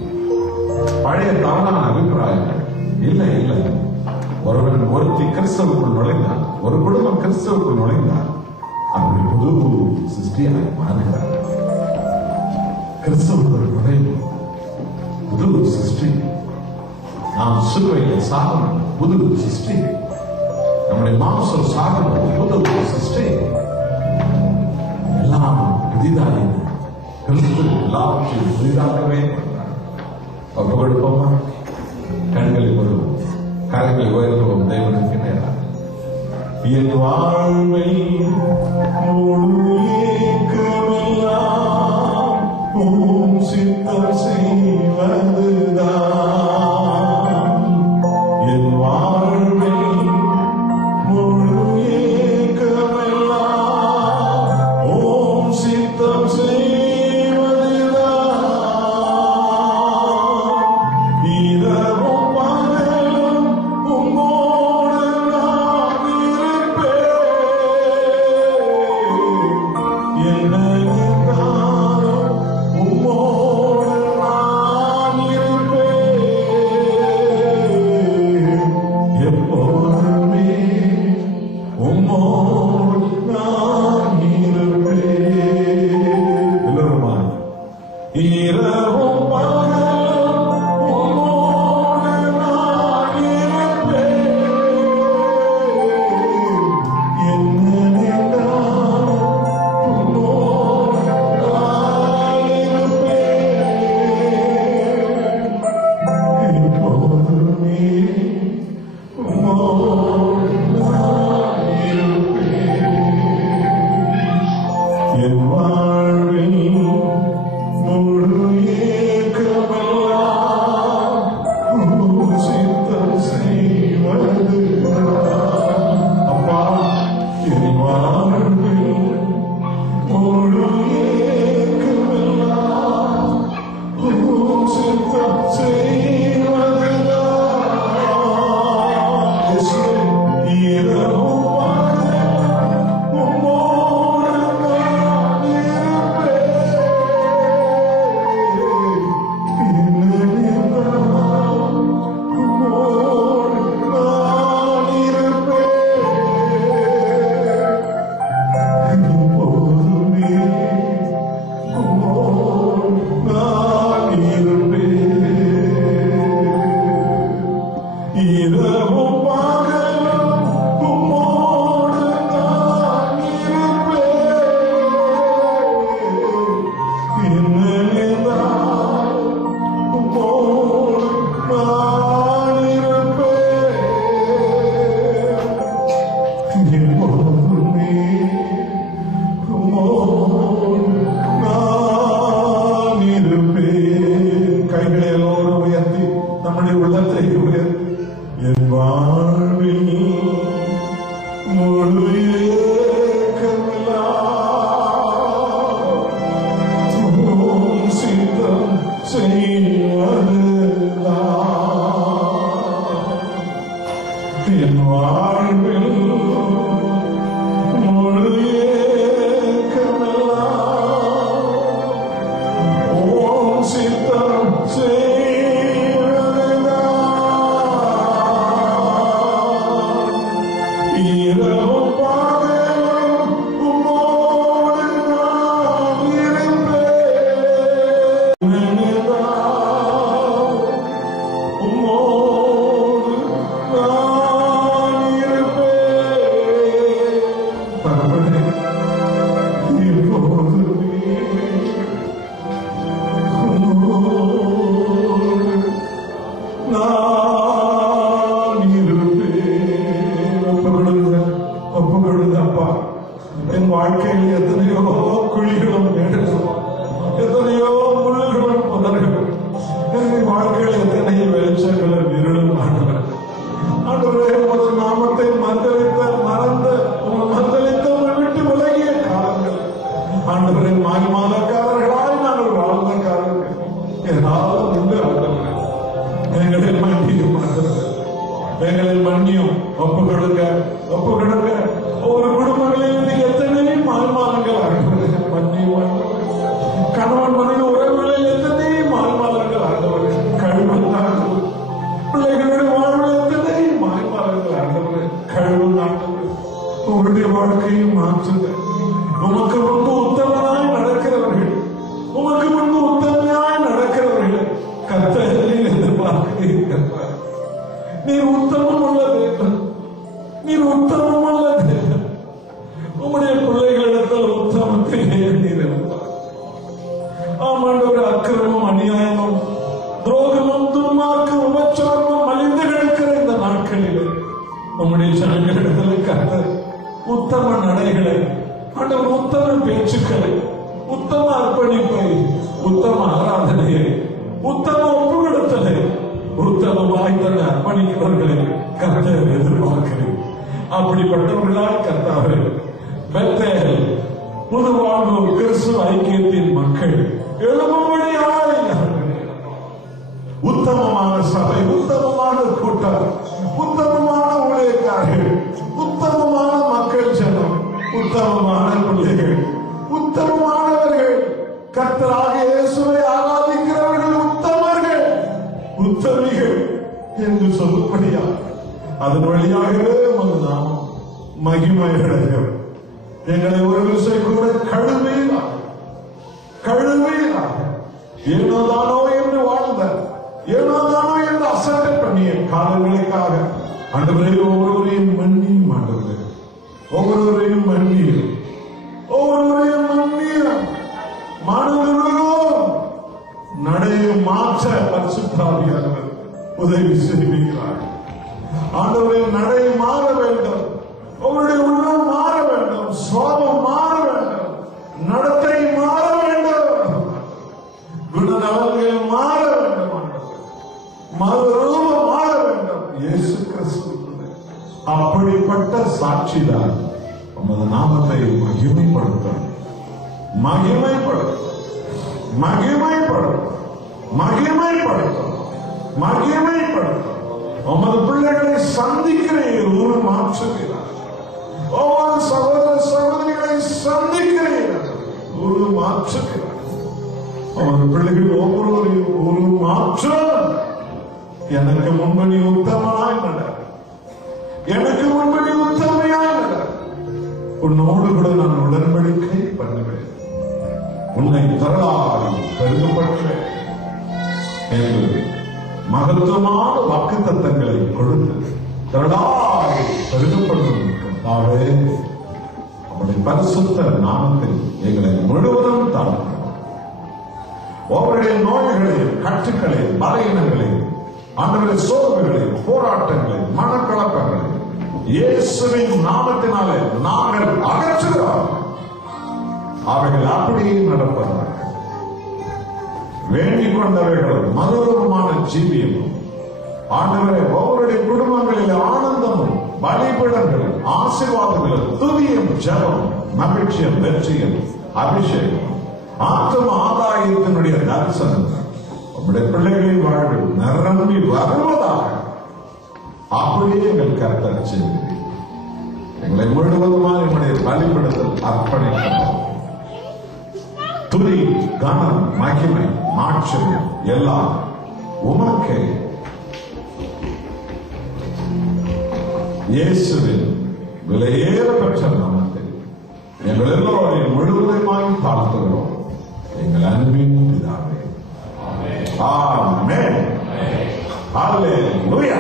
பழைய தவறான அபிப்பிராயங்கள். இல்லை இல்லை, ஒருவன் ஒருத்தி கிறிஸ்தவுக்குள் நுழைந்தார், ஒரு குடும்பம் கிறிஸ்தவுக்குள் நுழைந்தார், அப்படி புது சிருஷ்டியாக மாறுகிறார். கிறிஸ்தவுக்குள் நுழைவு புது சிருஷ்டி. நாம் சிலுவையில் சாகணும், புது சிருஷ்டி. நம்முடைய மாம்சம் சாகணும், புது சிருஷ்டி. எல்லாம் புதிதாக கிறிஸ்து எல்லாவற்றையும் புதிதாகவே ஒப்பு கொடுப்போமா? கண்களை வருவோம், கரங்களை உயர்த்துவோம். தேவனுக்கு நேராக என் வாழ்வை முழுக்கமெல்லாம் சித்தம் செய்வதுதான். என் வாழ்வை முழு ஏக்கமெல்லாம் ஓம் சித்தம் உம்மோடு என் வாழ்வில் முழு ஏக்கமெல்லாம் ஓம் சித்தம் செய்வதுதான். இரவும் பகலும் உம்மோடு நான் இருப்பேன். உம்மோடு நான் இருப்பேன். தகப்பனே, இப்போதுமே உம்மோடு நான் இருப்பேன். ஒப்பு கொடுங்க அப்பா. என் வாழ்க்கையில் எத்தனையோ குழிகளும் மேடுகளும், எத்தனையோ முள்ளுகளும் புதர்களும், என் வாழ்க்கையில் எத்தனையோ வெளிச்சங்களும் இருளும் ஆண்டவர். ஆண்டவரே, உமது நாமத்தை மந்தளித்த மறந்த மந்தளித்த விட்டு விலகிய காலங்கள் ஆண்டவரை மாய்மாலக்காரர்களாய் நாங்கள் வாழ்ந்த காலங்கள் ஏதாவது உண்டு ஆண்டவரே. எங்களை மன்னியும் ஆண்டவரே, எங்களை மன்னியும். ஒப்பு கொடுங்க, ஒப்பு கொடுங்க. ஒவ்வொரு குடும்பங்களில் எத்தனை மாய்மாலங்கள் ஆண்டவரே மன்னியும் ஆண்டவரே. கணவன் மனைவி உறவுகளில் எத்தனை மாய்மாலங்கள் ஆண்டவரே கழுவந்தார்கள். பிள்ளைகளுடைய வாழ்வில் எத்தனை மாய்மாலங்கள் ஆண்டவரே கழுவந்தார்கள். உங்களுடைய வாழ்க்கையை மாற்றுங்க. உமக்கு முன்பு உத்தமனாய் நடக்கிறவர்கள், உமக்கு முன்பு உத்தமையாய் நடக்கிறவர்கள் கர்த்தரை எதிர்பார்க்கிறீர்கள். நீர் உத்தமம் உள்ளது, நீர் உத்தமம் உள்ளது. உம்முடைய பிள்ளைகளிடத்தில் உத்தமத்தை நீர் இருந்தார். ஆமாண்டவர், அக்கிரமம் அநியாயமும் துரோகமும் துன்மார்க்கும் உபச்சாரமும் மலிந்து கிடக்கிற இந்த நாட்களில் உம்முடைய ஜனங்களிடத்தில் கர்த்தர் உத்தம நடைகளை, ஆண்டவர் உத்தம பேச்சுக்களை, உத்தம அர்ப்பணிப்பை, உத்தம ஆராதனையை, உத்தம ஒப்புவிடுத்தலை, உத்தம வாய்ந்தனை அர்ப்பணிக்கிறவர்களை கர்த்தர் எதிர்பார்க்கிறேன். அப்படிப்பட்டவர்களால் கர்த்தாவே பெத்தேல் புது வாழ்வு கிறிஸ்துவ ஐக்கியத்தின் மக்கள் எழுபடியாய் உத்தமமான சபை, உத்தமமான கூட்டம், உத்தமமான ஊழியக்காரர்கள், உத்தமமான மக்கள் ஜனம், உத்தமமான பிள்ளைகள், உத்தமமானவர்கள், கர்த்தராகிய இயேசுவை ஆராதிக்கிறவர்கள் உத்தமர்கள், உத்தமிகள் என்று சொல்லும்படியா அதன் வழியாகவே நாம் மகிமையடையும். எங்களை ஒரு விஷயம் கூட கழுமையிலாக ஏனோதானோ என்று வாழ்ந்த, ஏனோதானோ என்று அசட்டை பண்ணிய காலங்களுக்காக ஆண்டவரே ஒவ்வொருவரையும் மன்னியும். ஆண்டவரே ஒவ்வொருவரையும் மன்னியும், ஒவ்வொருவரையும் மன்னியும். மனதுருகும் நடையை மாற்ற பரிசுத்தாவியானவர் உதவி செய்கிறார். ஆண்டவரே நடை மாற வேண்டும், உங்களுடைய உள்ளம் மாற வேண்டும், சுவாபம் மாற வேண்டும், நடத்தை மாற வேண்டும், குணநலன்கள் மாற வேண்டும், மறுரூபம் மாற வேண்டும். இயேசு கிறிஸ்து அப்படிப்பட்ட சாட்சிதான் உமது நாமத்தை மகிமைப்படுத்தும், மகிமைப்படுத்தும், மகிமைப்படுத்தும், மகிமைப்படுத்தும், மகிமைப்படுத்தும். உமது பிள்ளைகளை சந்திக்கிறீர், ஒரு மாற்றுகிறார். ஒவ்வொரு சகோதர சகோதரிகளை சந்திக்கிறீர், ஒரு மாற்றுகிறார். உமது பிள்ளைகள் ஒவ்வொருவரையும் ஒரு மாற்றம். எனக்கு முன்பு நீ உத்தமனாய் நட, எனக்கு முன்பு நீ உத்தமையாய் நட. உன்னோடு கூட நான் உடன்படிக்கை பண்ணுவேன், உன்னை திரளாய் பெருகப்படுவேன் என்று மகத்துவமான வாக்குத்தத்தங்களை கொடுத்து திரளாய் பெருகப்படும் கர்த்தாவே, அவருடைய பரிசுத்த நாமத்தில் எங்களை முழுவதும் தாழ்த்துகிறோம். அவருடைய நோய்களையும் கட்டுக்களையும் பலவீனங்களையும் ஆண்டவருடைய சோர்வுகளையும் போராட்டங்களையும் மனக்கலக்கங்களையும் இயேசுவின் நாமத்தினாலே நாங்கள் அகற்றுகிறோம். அவைகள் அப்படியே நடப்பதாக வேண்டிக் கொண்டவைகளும் மறுரூபமான ஜீவியமும் ஆண்டவரே ஒவ்வொருடைய குடும்பங்களில் ஆனந்தமும் பலிபீடங்களும் ஆசீர்வாதங்களும் துதியும் ஜெபம் மகிழ்ச்சியும் வெற்றியும் அபிஷேகம் ஆத்ம ஆதாயத்தினுடைய தரிசனம் நம்முடைய பிள்ளைகளின் வாழ்வு நிரம்பி வருவதாக அப்படியே எங்கள் கர்த்தர் செய்து எங்களை முழுவதுமாக என்னுடைய பலிபடுத்தல் அர்ப்பணிக்கிறோம். துதி, கனம், மகிமை, மாட்சியம் எல்லாம் உமக்கே. இயேசுவின் விலையேறப்பெற்ற நாமத்தில் எங்கள் எல்லோரையும் முழுவதுமாய் தாழ்த்துகிறோம் எங்கள் அன்பின் பிதாவே. ஆமென். ஹல்லேலூயா.